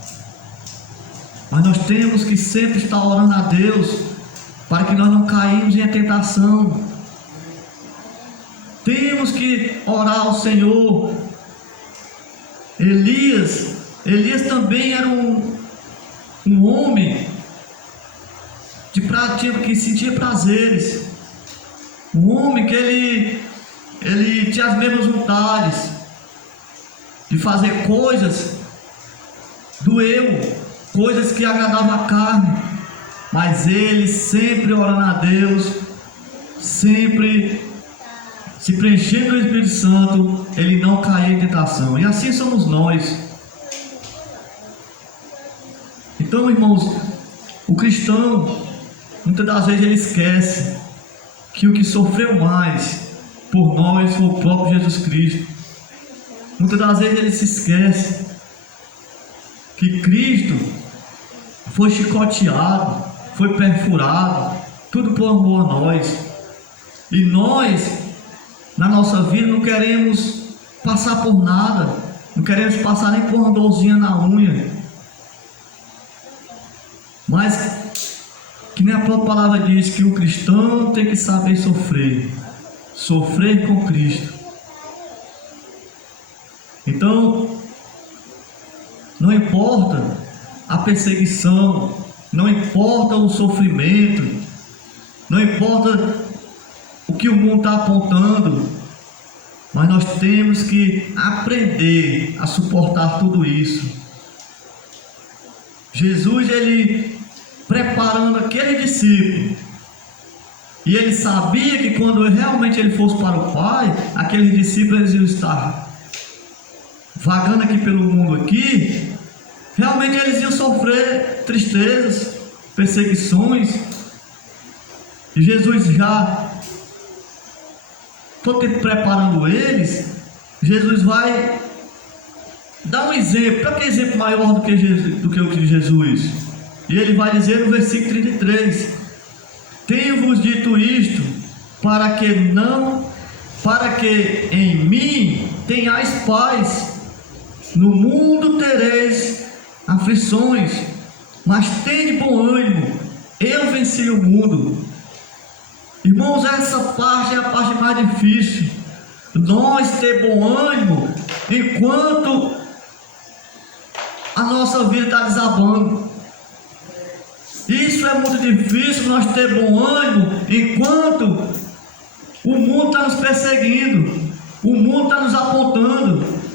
mas nós temos que sempre estar orando a Deus para que nós não caímos em tentação. Temos que orar ao Senhor. Elias também era um homem de prática, que sentia prazeres, um homem que ele tinha as mesmas vontades de fazer coisas do eu, coisas que agradavam a carne, mas ele sempre orando a Deus, sempre se preenchendo do Espírito Santo, ele não caía em tentação. E assim somos nós. Então, irmãos, o cristão muitas das vezes ele esquece que o que sofreu mais por nós foi o próprio Jesus Cristo. Muitas das vezes ele se esquece que Cristo foi chicoteado, foi perfurado, tudo por amor a nós. E nós, na nossa vida, não queremos passar por nada. não queremos passar nem por uma dorzinha na unha, mas que nem a própria palavra diz que o cristão tem que saber sofrer com Cristo. Então, não importa a perseguição, não importa o sofrimento, não importa o que o mundo está apontando, mas nós temos que aprender a suportar tudo isso. Jesus, ele preparando aquele discípulo, e ele sabia que quando realmente ele fosse para o Pai, aqueles discípulos iam estar vagando aqui pelo mundo aqui, realmente eles iam sofrer tristezas, perseguições, e Jesus já todo tempo preparando eles. Jesus vai dar um exemplo. Para que exemplo maior do que o de Jesus? E ele vai dizer no versículo 33: tenho-vos dito isto para que em mim tenhais paz. No mundo tereis aflições, mas tende bom ânimo, eu venci o mundo. Irmãos, essa parte é a parte mais difícil. Nós ter bom ânimo enquanto a nossa vida está desabando. Isso é muito difícil, nós ter bom ânimo enquanto o mundo está nos perseguindo, o mundo está nos apontando.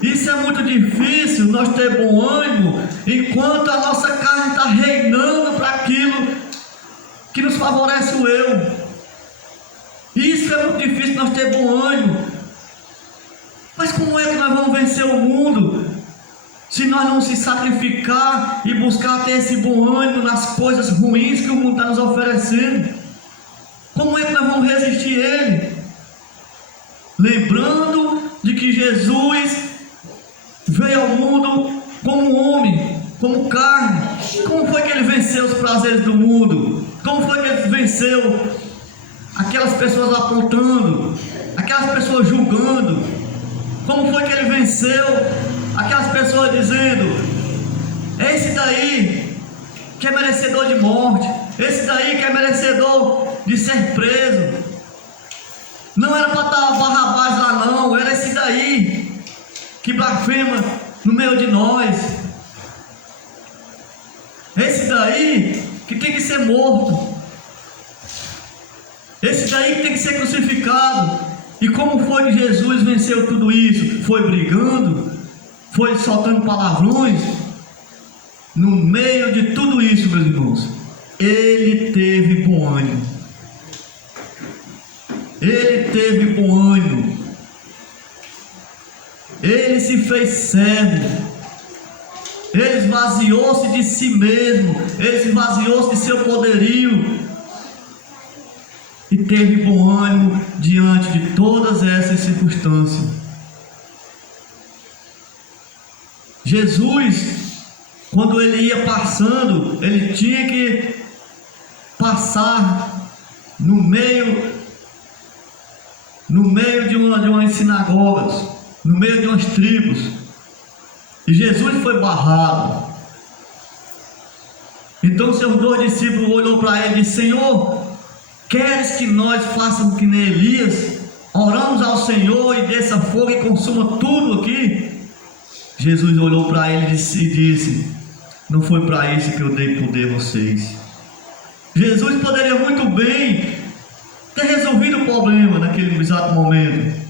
Isso é muito difícil, nós ter bom ânimo enquanto a nossa carne está reinando para aquilo que nos favorece o eu. Isso é muito difícil, nós ter bom ânimo. Mas como é que nós vamos vencer o mundo se nós não se sacrificar e buscar ter esse bom ânimo nas coisas ruins que o mundo está nos oferecendo? Como é que nós vamos resistir a ele? Lembrando de que Jesus veio ao mundo como homem, como carne. Como foi que ele venceu os prazeres do mundo? Como foi que ele venceu aquelas pessoas apontando, aquelas pessoas julgando? Como foi que ele venceu aquelas pessoas dizendo: esse daí que é merecedor de morte, esse daí que é merecedor de ser preso? Não era para estar Barrabás lá não, era esse daí que blasfema no meio de nós, esse daí que tem que ser morto, esse daí que tem que ser crucificado. E como foi que Jesus venceu tudo isso? Foi brigando? Foi soltando palavrões? No meio de tudo isso, meus irmãos, ele teve bom ânimo. Ele teve bom ânimo. Ele se fez servo. Ele esvaziou-se de si mesmo. Ele esvaziou-se de seu poderio. E teve bom ânimo diante de todas essas circunstâncias. Jesus, quando ele ia passando, ele tinha que passar no meio de umas sinagogas, no meio de umas tribos, e Jesus foi barrado. Então seus dois discípulos olhou para ele e disse: Senhor, queres que nós façamos que nem Elias? Oramos ao Senhor e desça fogo e consuma tudo aqui. Jesus olhou para ele e disse: não foi para isso que eu dei poder a vocês. Jesus poderia muito bem ter resolvido o problema naquele exato momento,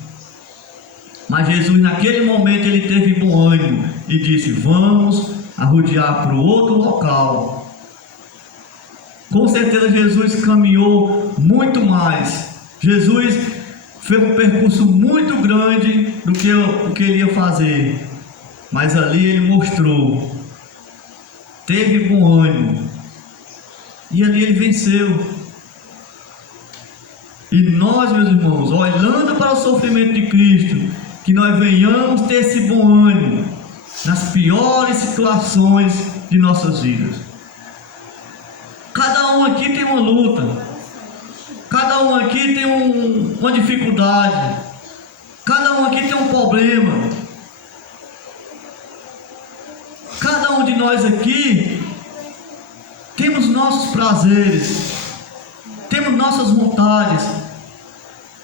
mas Jesus naquele momento ele teve bom ânimo e disse: vamos arrodear para o outro local. Com certeza Jesus caminhou muito mais. Jesus fez um percurso muito grande do que o que ele ia fazer, mas ali ele mostrou, teve bom ânimo, e ali ele venceu. E nós, meus irmãos, olhando para o sofrimento de Cristo, que nós venhamos ter esse bom ânimo nas piores situações de nossas vidas. Cada um aqui tem uma luta, cada um aqui tem uma dificuldade, cada um aqui tem um problema. temos nossos prazeres, temos nossas vontades,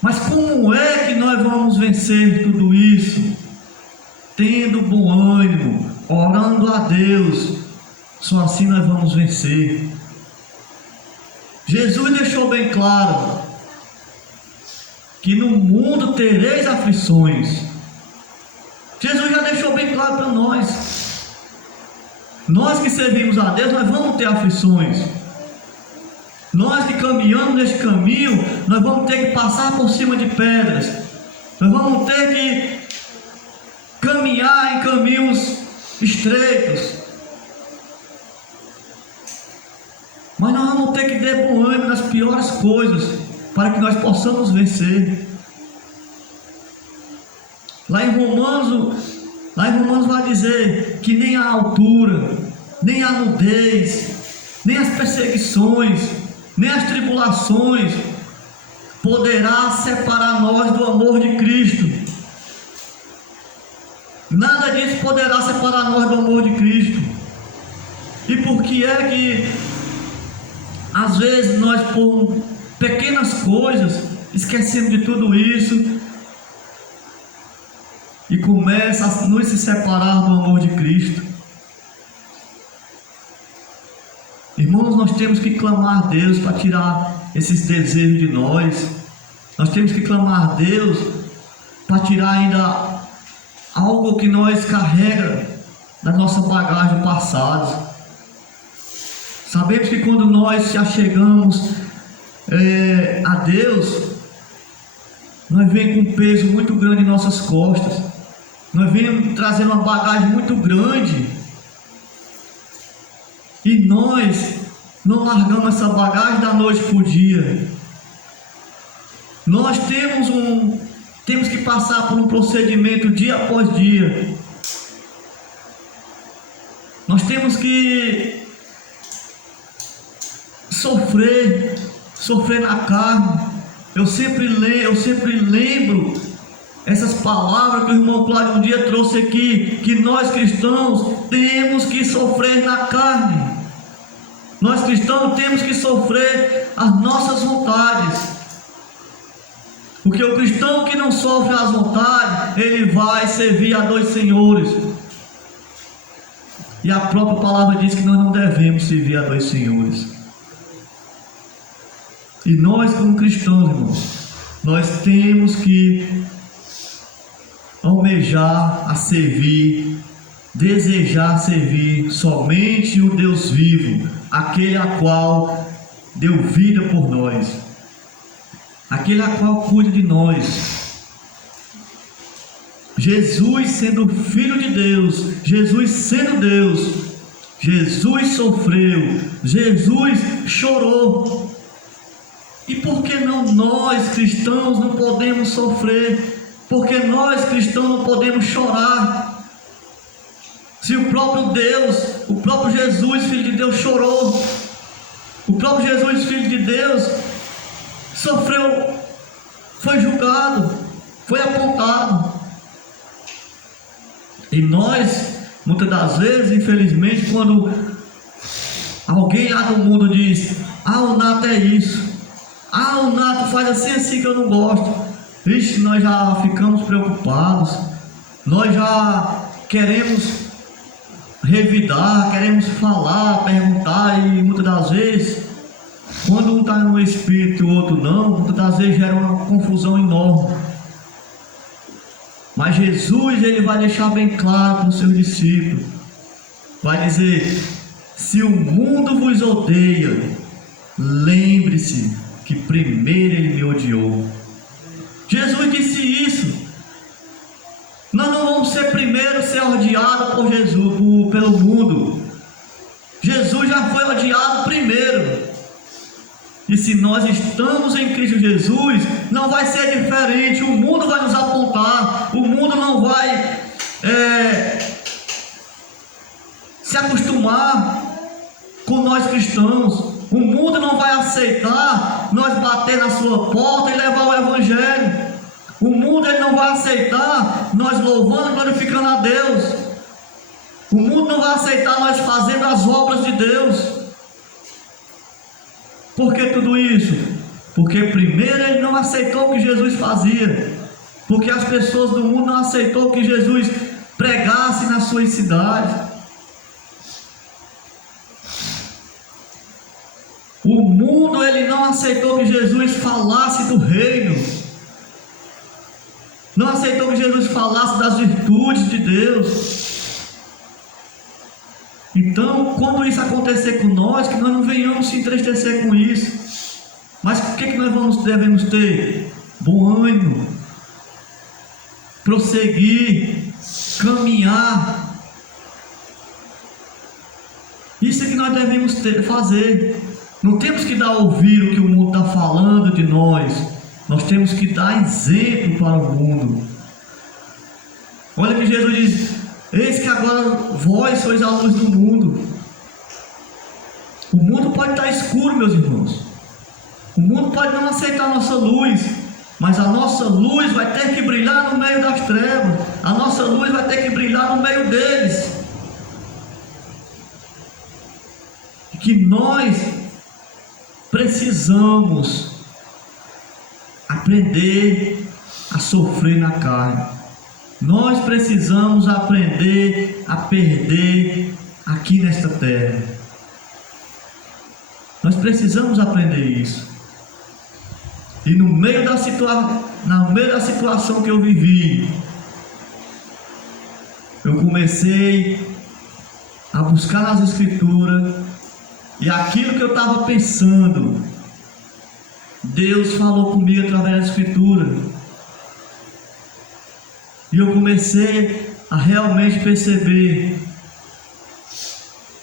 mas como é que nós vamos vencer tudo isso? Tendo bom ânimo, orando a Deus, só assim nós vamos vencer. Jesus deixou bem claro que no mundo tereis aflições. Jesus já deixou bem claro para nós. Nós que servimos a Deus, nós vamos ter aflições. Nós que caminhamos neste caminho, nós vamos ter que passar por cima de pedras. Nós vamos ter que caminhar em caminhos estreitos. Mas nós vamos ter que ter bom ânimo nas piores coisas, para que nós possamos vencer. Lá em Romanos vai dizer que nem a altura, nem a nudez, nem as perseguições, nem as tribulações poderá separar nós do amor de Cristo. Nada disso poderá separar nós do amor de Cristo. E por que é que às vezes nós, por pequenas coisas, esquecemos de tudo isso e começa a nos se separar do amor de Cristo? Irmãos, nós temos que clamar a Deus para tirar esses desejos de nós. Nós temos que clamar a Deus para tirar ainda algo que nós carrega da nossa bagagem do passado. Sabemos que quando nós se achegamos a Deus, nós vem com um peso muito grande em nossas costas. Nós vem trazendo uma bagagem muito grande. E nós não largamos essa bagagem da noite para o dia. Nós temos que passar por um procedimento dia após dia. Nós temos que sofrer na carne. Eu sempre lembro essas palavras que o irmão Cláudio um dia trouxe aqui, que nós cristãos temos que sofrer na carne. Nós cristãos temos que sofrer as nossas vontades. Porque o cristão que não sofre as vontades, ele vai servir a dois senhores. E a própria palavra diz que nós não devemos servir a dois senhores. E nós, como cristãos, irmãos, nós temos que almejar a servir, desejar servir somente o Deus vivo, aquele a qual deu vida por nós, aquele a qual cuida de nós. Jesus sendo Filho de Deus, Jesus sendo Deus, Jesus sofreu, Jesus chorou. E por que não nós cristãos não podemos sofrer? Porque nós cristãos não podemos chorar? Se o próprio Deus, o próprio Jesus, Filho de Deus, chorou, o próprio Jesus, Filho de Deus, sofreu, foi julgado, foi apontado. E nós, muitas das vezes, infelizmente, quando alguém lá do mundo diz: ah, o Nato é isso, ah, o Nato faz assim que eu não gosto, vixe, nós já ficamos preocupados, nós já queremos revidar, queremos falar, perguntar, e muitas das vezes, quando um está no espírito e o outro não, muitas das vezes gera uma confusão enorme. Mas Jesus, ele vai deixar bem claro para os seus discípulos, vai dizer: se o mundo vos odeia, lembre-se que primeiro ele me odiou. Jesus disse isso. Nós não vamos ser primeiro ser odiados por Jesus, pelo mundo. Jesus já foi odiado primeiro. E se nós estamos em Cristo Jesus, não vai ser diferente. O mundo vai nos apontar, o mundo não vai se acostumar com nós cristãos. O mundo não vai aceitar nós bater na sua porta e levar o Evangelho. O mundo ele não vai aceitar nós louvando e glorificando a Deus. O mundo não vai aceitar nós fazendo as obras de Deus. Por que tudo isso? Porque primeiro ele não aceitou o que Jesus fazia, porque as pessoas do mundo não aceitou que Jesus pregasse nas suas cidades. O mundo ele não aceitou que Jesus falasse do reino, não aceitou que Jesus falasse das virtudes de Deus. Então, quando isso acontecer com nós, que nós não venhamos se entristecer com isso. Mas o que nós devemos ter? Bom ânimo, prosseguir, caminhar. Isso é que nós devemos fazer. Não temos que dar ouvir o que o mundo está falando de nós. Nós temos que dar exemplo para o mundo. Olha que Jesus diz: eis que agora vós sois a luz do mundo. O mundo pode estar escuro, meus irmãos. O mundo pode não aceitar a nossa luz, mas a nossa luz vai ter que brilhar no meio das trevas. A nossa luz vai ter que brilhar no meio deles. E que nós precisamos aprender a sofrer na carne. Nós precisamos aprender a perder aqui nesta terra. Nós precisamos aprender isso. E no meio da situação que eu vivi, eu comecei a buscar nas Escrituras, e aquilo que eu estava pensando, Deus falou comigo através da Escritura. E eu comecei a realmente perceber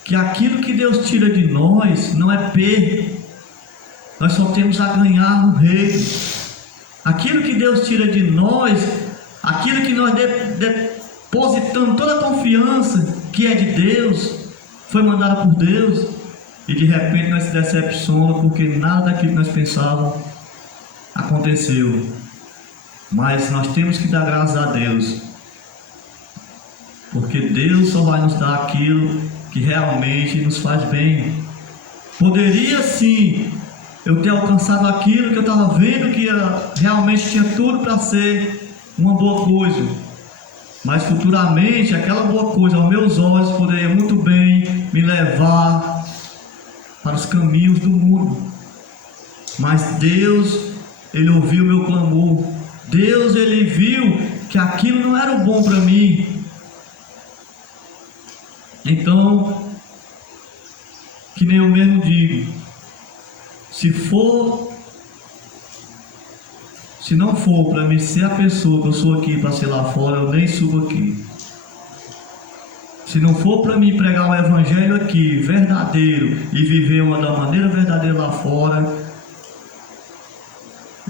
que aquilo que Deus tira de nós não é perda. Nós só temos a ganhar no reino. Aquilo que Deus tira de nós, aquilo que nós depositamos toda a confiança que é de Deus, foi mandada por Deus, e de repente nós se decepcionamos porque nada daquilo que nós pensávamos aconteceu. Mas nós temos que dar graças a Deus, porque Deus só vai nos dar aquilo que realmente nos faz bem. Poderia sim eu ter alcançado aquilo que eu estava vendo que realmente tinha tudo para ser uma boa coisa, mas futuramente aquela boa coisa aos meus olhos poderia muito bem me levar para os caminhos do mundo. Mas Deus, Ele ouviu meu clamor. Deus, Ele viu que aquilo não era o bom para mim. Então, que nem eu mesmo digo, se não for para mim ser a pessoa que eu sou aqui para ser lá fora, eu nem subo aqui. Se não for para mim pregar o evangelho aqui, verdadeiro, e viver da maneira verdadeira lá fora,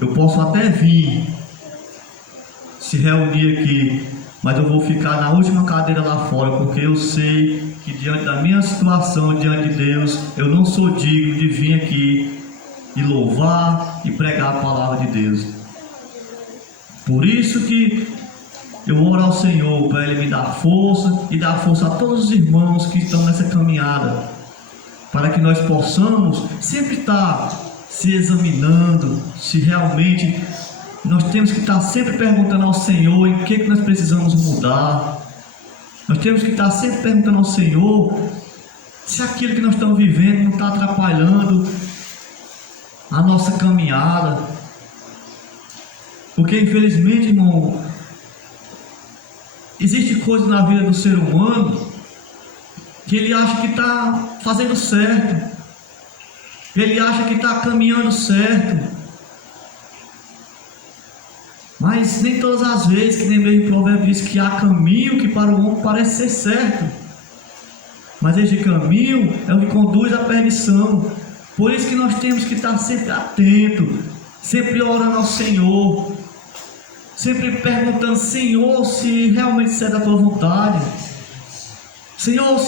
eu posso até vir se reunir aqui, mas eu vou ficar na última cadeira lá fora, porque eu sei que diante da minha situação, diante de Deus, eu não sou digno de vir aqui e louvar e pregar a palavra de Deus. Por isso que eu oro ao Senhor para Ele me dar força e dar força a todos os irmãos que estão nessa caminhada, para que nós possamos sempre estar se examinando, se realmente nós temos que estar sempre perguntando ao Senhor em que nós precisamos mudar. Nós temos que estar sempre perguntando ao Senhor se aquilo que nós estamos vivendo não está atrapalhando a nossa caminhada. Porque infelizmente, irmão, existe coisa na vida do ser humano que ele acha que está fazendo certo, ele acha que está caminhando certo, mas nem todas as vezes, que nem mesmo o provérbio diz que há caminho que para o homem parece ser certo, mas este caminho é o que conduz à perdição. Por isso que nós temos que estar sempre atentos, sempre orando ao Senhor, sempre perguntando: Senhor, se realmente isso é da tua vontade, Senhor,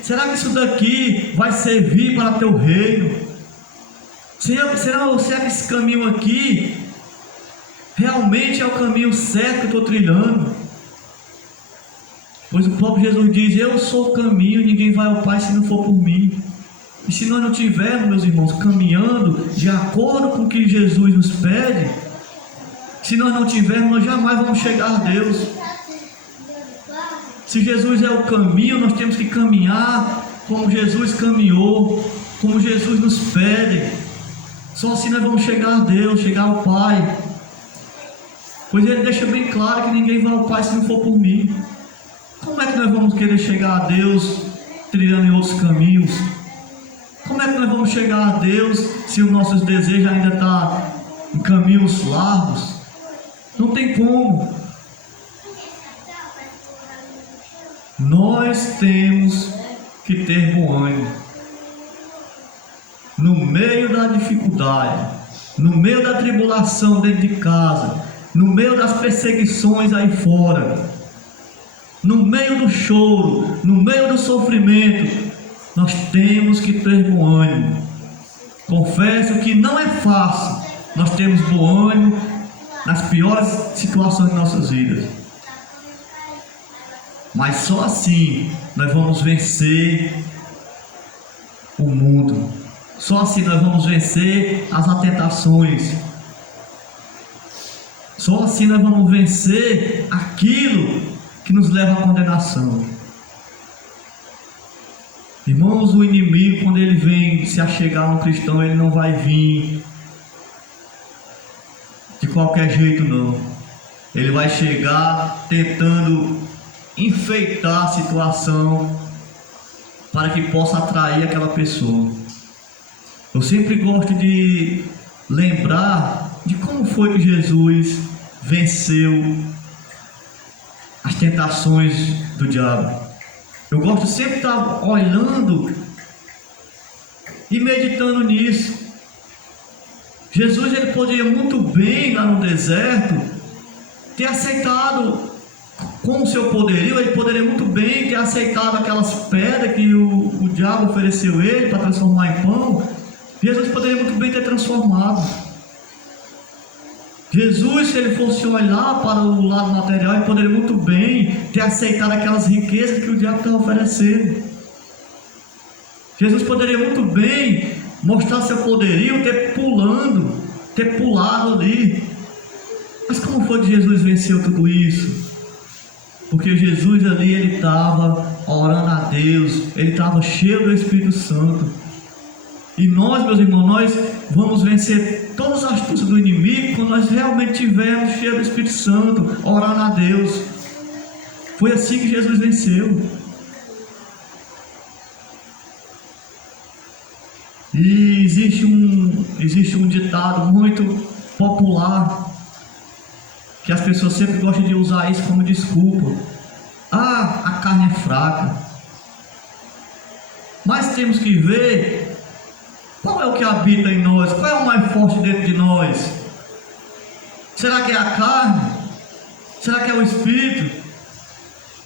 será que isso daqui vai servir para teu reino? Senhor, será que esse caminho aqui realmente é o caminho certo que eu estou trilhando? Pois o próprio Jesus diz: eu sou o caminho, ninguém vai ao Pai se não for por mim. E se nós não tivermos, meus irmãos, caminhando de acordo com o que Jesus nos pede, se nós não tivermos, nós jamais vamos chegar a Deus. Se Jesus é o caminho, nós temos que caminhar como Jesus caminhou, como Jesus nos pede. Só assim nós vamos chegar a Deus, chegar ao Pai. Pois Ele deixa bem claro que ninguém vai ao Pai se não for por mim. Como é que nós vamos querer chegar a Deus trilhando em outros caminhos? Como é que nós vamos chegar a Deus se os nossos desejos ainda estão em caminhos largos? Não tem como. Nós temos que ter bom ânimo. No meio da dificuldade, no meio da tribulação dentro de casa, no meio das perseguições aí fora, no meio do choro, no meio do sofrimento, nós temos que ter bom ânimo. Confesso que não é fácil nós termos bom ânimo nas piores situações de nossas vidas. Mas só assim nós vamos vencer o mundo. Só assim nós vamos vencer as tentações. Só assim nós vamos vencer aquilo que nos leva à condenação. Irmãos, o inimigo, quando ele vem se achegar a um cristão, ele não vai vir de qualquer jeito, não. Ele vai chegar tentando enfeitar a situação para que possa atrair aquela pessoa. Eu sempre gosto de lembrar de como foi que Jesus venceu as tentações do diabo. Eu gosto sempre de estar olhando e meditando nisso. Jesus, ele poderia muito bem lá no deserto ter aceitado com o seu poderio, ele poderia muito bem ter aceitado aquelas pedras que o diabo ofereceu ele para transformar em pão. Jesus poderia muito bem ter transformado. Jesus, se ele fosse olhar para o lado material, ele poderia muito bem ter aceitado aquelas riquezas que o diabo estava oferecendo. Jesus poderia muito bem mostrar seu poderio, ter pulado ali. Mas como foi que Jesus venceu tudo isso? Porque Jesus ali, ele estava orando a Deus, ele estava cheio do Espírito Santo. E nós, meus irmãos, nós vamos vencer todas as astúcias do inimigo quando nós realmente estivermos cheios do Espírito Santo, orando a Deus. Foi assim que Jesus venceu. E existe um ditado muito popular, que as pessoas sempre gostam de usar isso como desculpa. Ah, a carne é fraca. Mas temos que ver qual é o que habita em nós, qual é o mais forte dentro de nós. Será que é a carne? Será que é o Espírito?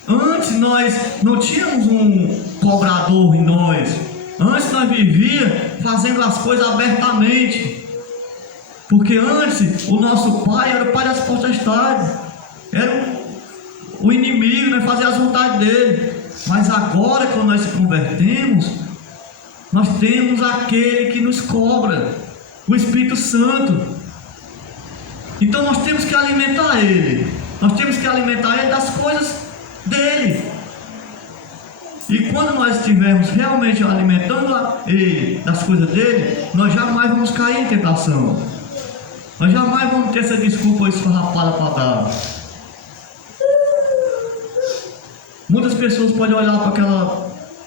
Antes nós não tínhamos um cobrador em nós. Antes nós vivíamos fazendo as coisas abertamente. Porque antes o nosso pai era o pai das potestades, era o inimigo, nós fazíamos as vontades dele. Mas agora, quando nós se convertemos, nós temos aquele que nos cobra, o Espírito Santo. Então nós temos que alimentar ele. Nós temos que alimentar ele das coisas dele. E quando nós estivermos realmente alimentando ele das coisas dele, nós jamais vamos cair em tentação. Nós jamais vamos ter essa desculpa esfarrapada para dar. Muitas pessoas podem olhar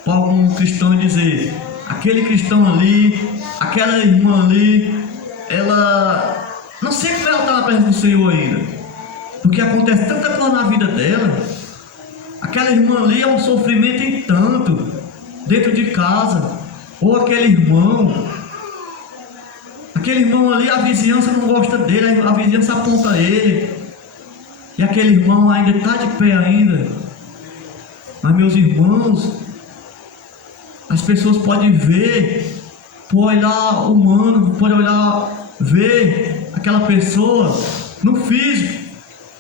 para algum cristão e dizer: aquele cristão ali, aquela irmã ali, ela não sei como ela está na presença do Senhor ainda, porque acontece tanta coisa na vida dela. Aquela irmã ali é um sofrimento em tanto dentro de casa, ou aquele irmão ali, a vizinhança não gosta dele, a vizinhança aponta ele, e aquele irmão ainda está de pé ainda. Mas, meus irmãos, as pessoas podem ver por olhar humano, podem ver aquela pessoa no físico,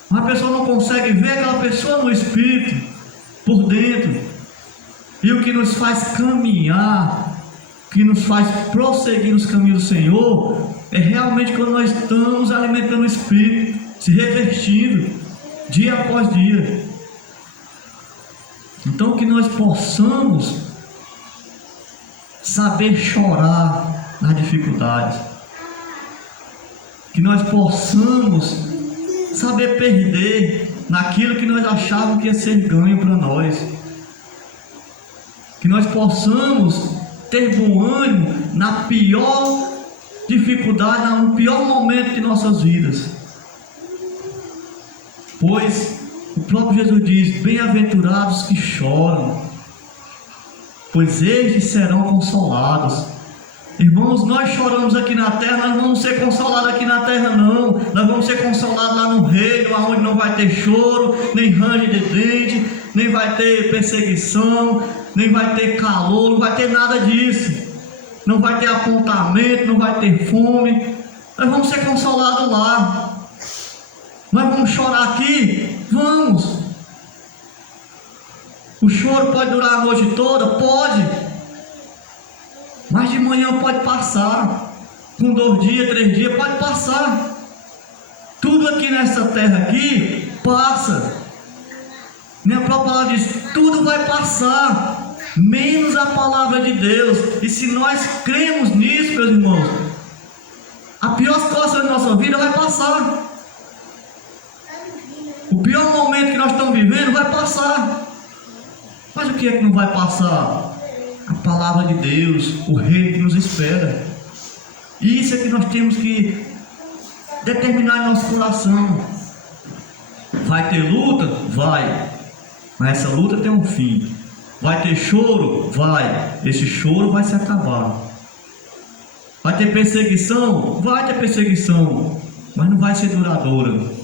mas a pessoa não consegue ver aquela pessoa no espírito, por dentro. E o que nos faz caminhar que nos faz prosseguir nos caminhos do Senhor, é realmente quando nós estamos alimentando o Espírito, se revestindo, dia após dia. Então que nós possamos saber chorar nas dificuldades, que nós possamos saber perder naquilo que nós achávamos que ia ser ganho para nós, que nós possamos ter bom ânimo na pior dificuldade, no pior momento de nossas vidas, pois o próprio Jesus diz: bem-aventurados que choram, pois estes serão consolados. Irmãos, nós choramos aqui na terra, nós não vamos ser consolados aqui na terra não, nós vamos ser consolados lá no reino, onde não vai ter choro, nem range de dente, nem vai ter perseguição, nem vai ter calor, não vai ter nada disso, não vai ter apontamento, não vai ter fome, nós vamos ser consolados lá. Nós vamos chorar aqui? Vamos. O choro pode durar a noite toda? Pode. Mas de manhã pode passar, com 2 dias, 3 dias, pode passar. Tudo aqui nessa terra aqui passa. Minha própria palavra diz: tudo vai passar, menos a palavra de Deus. E se nós cremos nisso, meus irmãos, a pior situação da nossa vida vai passar. O pior momento que nós estamos vivendo vai passar. Mas o que é que não vai passar? A palavra de Deus, o reino que nos espera. E isso é que nós temos que determinar em nosso coração. Vai ter luta? Vai. Mas essa luta tem um fim. Vai ter choro? Vai. Esse choro vai se acabar. Vai ter perseguição? Vai ter perseguição. Mas não vai ser duradoura.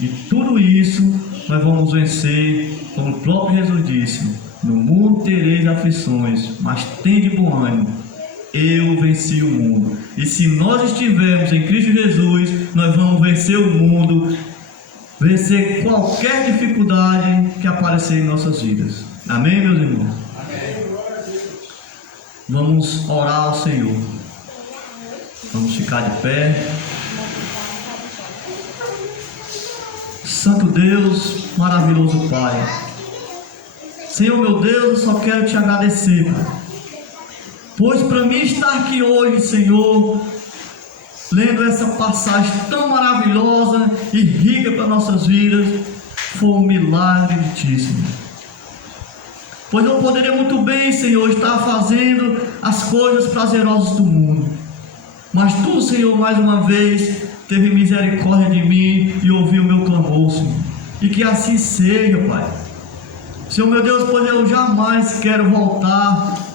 E tudo isso nós vamos vencer, como o próprio Jesus disse: no mundo tereis aflições, mas tende bom ânimo, eu venci o mundo. E se nós estivermos em Cristo Jesus, nós vamos vencer o mundo, vencer qualquer dificuldade que aparecer em nossas vidas. Amém, meus irmãos? Amém. Vamos orar ao Senhor. Vamos ficar de pé. Santo Deus, maravilhoso Pai, Senhor meu Deus, eu só quero te agradecer, Pai, pois para mim estar aqui hoje, Senhor, lendo essa passagem tão maravilhosa e rica para nossas vidas, foi um milagre de Ti, Senhor. Pois eu poderia muito bem, Senhor, estar fazendo as coisas prazerosas do mundo, mas Tu, Senhor, mais uma vez teve misericórdia de mim e ouviu o meu clamor, Senhor. E que assim seja, Pai. Senhor meu Deus, pois eu jamais quero voltar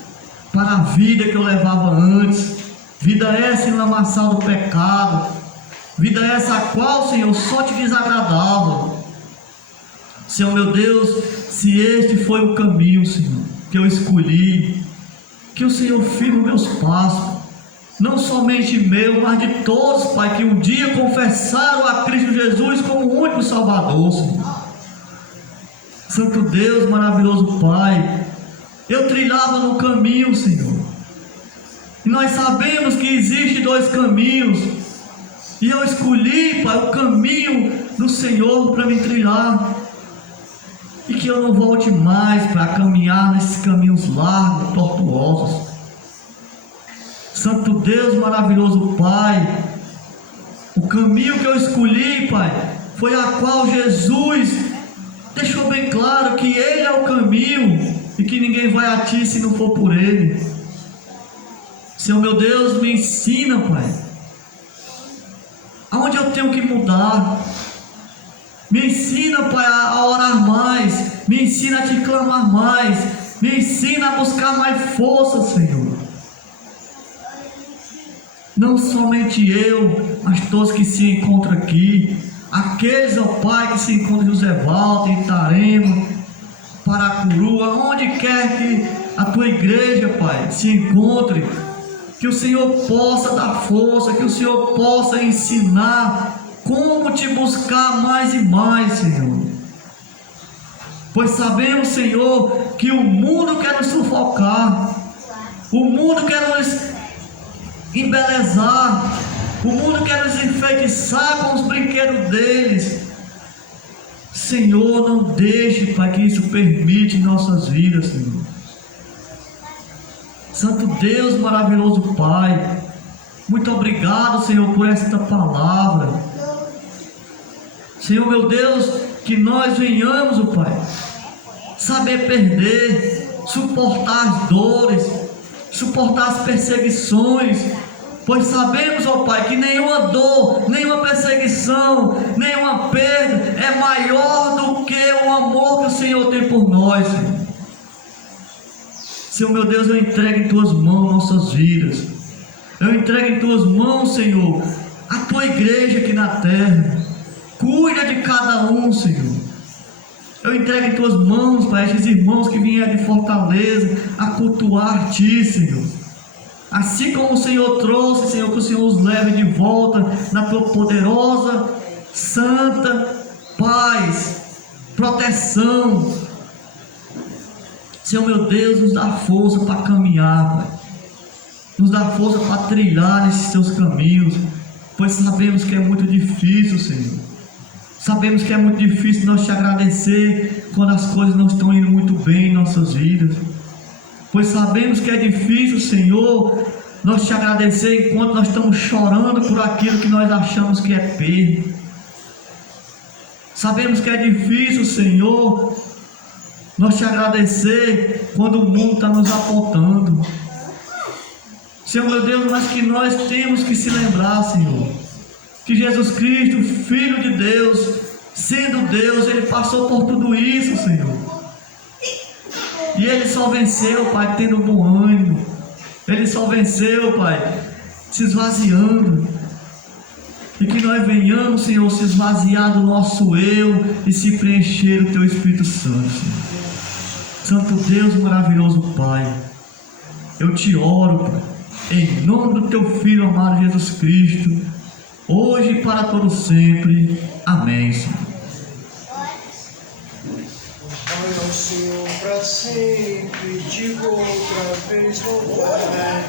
para a vida que eu levava antes. Vida essa enlamaçada do pecado. Vida essa a qual, Senhor, só te desagradava. Senhor meu Deus, se este foi o caminho, Senhor, que eu escolhi, que o Senhor firme meus passos, não somente meu, mas de todos, Pai, que um dia confessaram a Cristo Jesus como o único Salvador, Senhor. Santo Deus, maravilhoso Pai, eu trilhava no caminho, Senhor, e nós sabemos que existem 2 caminhos, e eu escolhi, Pai, o caminho do Senhor para me trilhar, e que eu não volte mais para caminhar nesses caminhos largos, tortuosos. Santo Deus, maravilhoso Pai, o caminho que eu escolhi, Pai, foi a qual Jesus deixou bem claro que Ele é o caminho e que ninguém vai a Ti se não for por Ele. Senhor meu Deus, me ensina, Pai, aonde eu tenho que mudar. Me ensina, Pai, a orar mais, me ensina a Te clamar mais, me ensina a buscar mais força, Senhor. Não somente eu, mas todos que se encontram aqui, aqueles, ó Pai, que se encontram em José Walter, em Itarema, Paracuru, aonde quer que a Tua igreja, Pai, se encontre, que o Senhor possa dar força, que o Senhor possa ensinar como Te buscar mais e mais, Senhor. pois sabemos, Senhor, que o mundo quer nos sufocar, o mundo quer nos embelezar, o mundo quer nos enfeitiçar com os brinquedos deles. Senhor, não deixe, Pai, que isso permite em nossas vidas, Senhor. Santo Deus, maravilhoso Pai, muito obrigado, Senhor, por esta palavra. Senhor, meu Deus, que nós venhamos, ó Pai, saber perder, suportar as dores, suportar as perseguições, pois sabemos, ó Pai, que nenhuma dor, nenhuma perseguição, nenhuma perda é maior do que o amor que o Senhor tem por nós, Senhor. Senhor, meu Deus, eu entrego em Tuas mãos nossas vidas, eu entrego em Tuas mãos, Senhor, a Tua igreja aqui na terra. Cuida de cada um, Senhor. Eu entrego em Tuas mãos, Pai, esses irmãos que vieram de Fortaleza a cultuar Ti, Senhor. Assim como o Senhor trouxe, Senhor, que o Senhor os leve de volta na Tua poderosa, santa paz, proteção. Senhor, meu Deus, nos dá força para caminhar, Pai. Nos dá força para trilhar nesses Teus caminhos, pois sabemos que é muito difícil, Senhor. Sabemos que é muito difícil nós Te agradecer quando as coisas não estão indo muito bem em nossas vidas, pois sabemos que é difícil, Senhor, nós Te agradecer enquanto nós estamos chorando por aquilo que nós achamos que é perda. Sabemos que é difícil, Senhor, nós Te agradecer quando o mundo está nos apontando. Senhor, meu Deus, mas que nós temos que se lembrar, Senhor, que Jesus Cristo, Filho de Deus, sendo Deus, Ele passou por tudo isso, Senhor. E Ele só venceu, Pai, tendo bom ânimo. Ele só venceu, Pai, se esvaziando. E que nós venhamos, Senhor, se esvaziar do nosso eu e se preencher do Teu Espírito Santo, Senhor. Santo Deus maravilhoso Pai, eu Te oro, Pai, em nome do Teu Filho amado Jesus Cristo, hoje e para todo sempre. Amém, Senhor. Olha o Senhor para sempre, digo outra vez, louvai.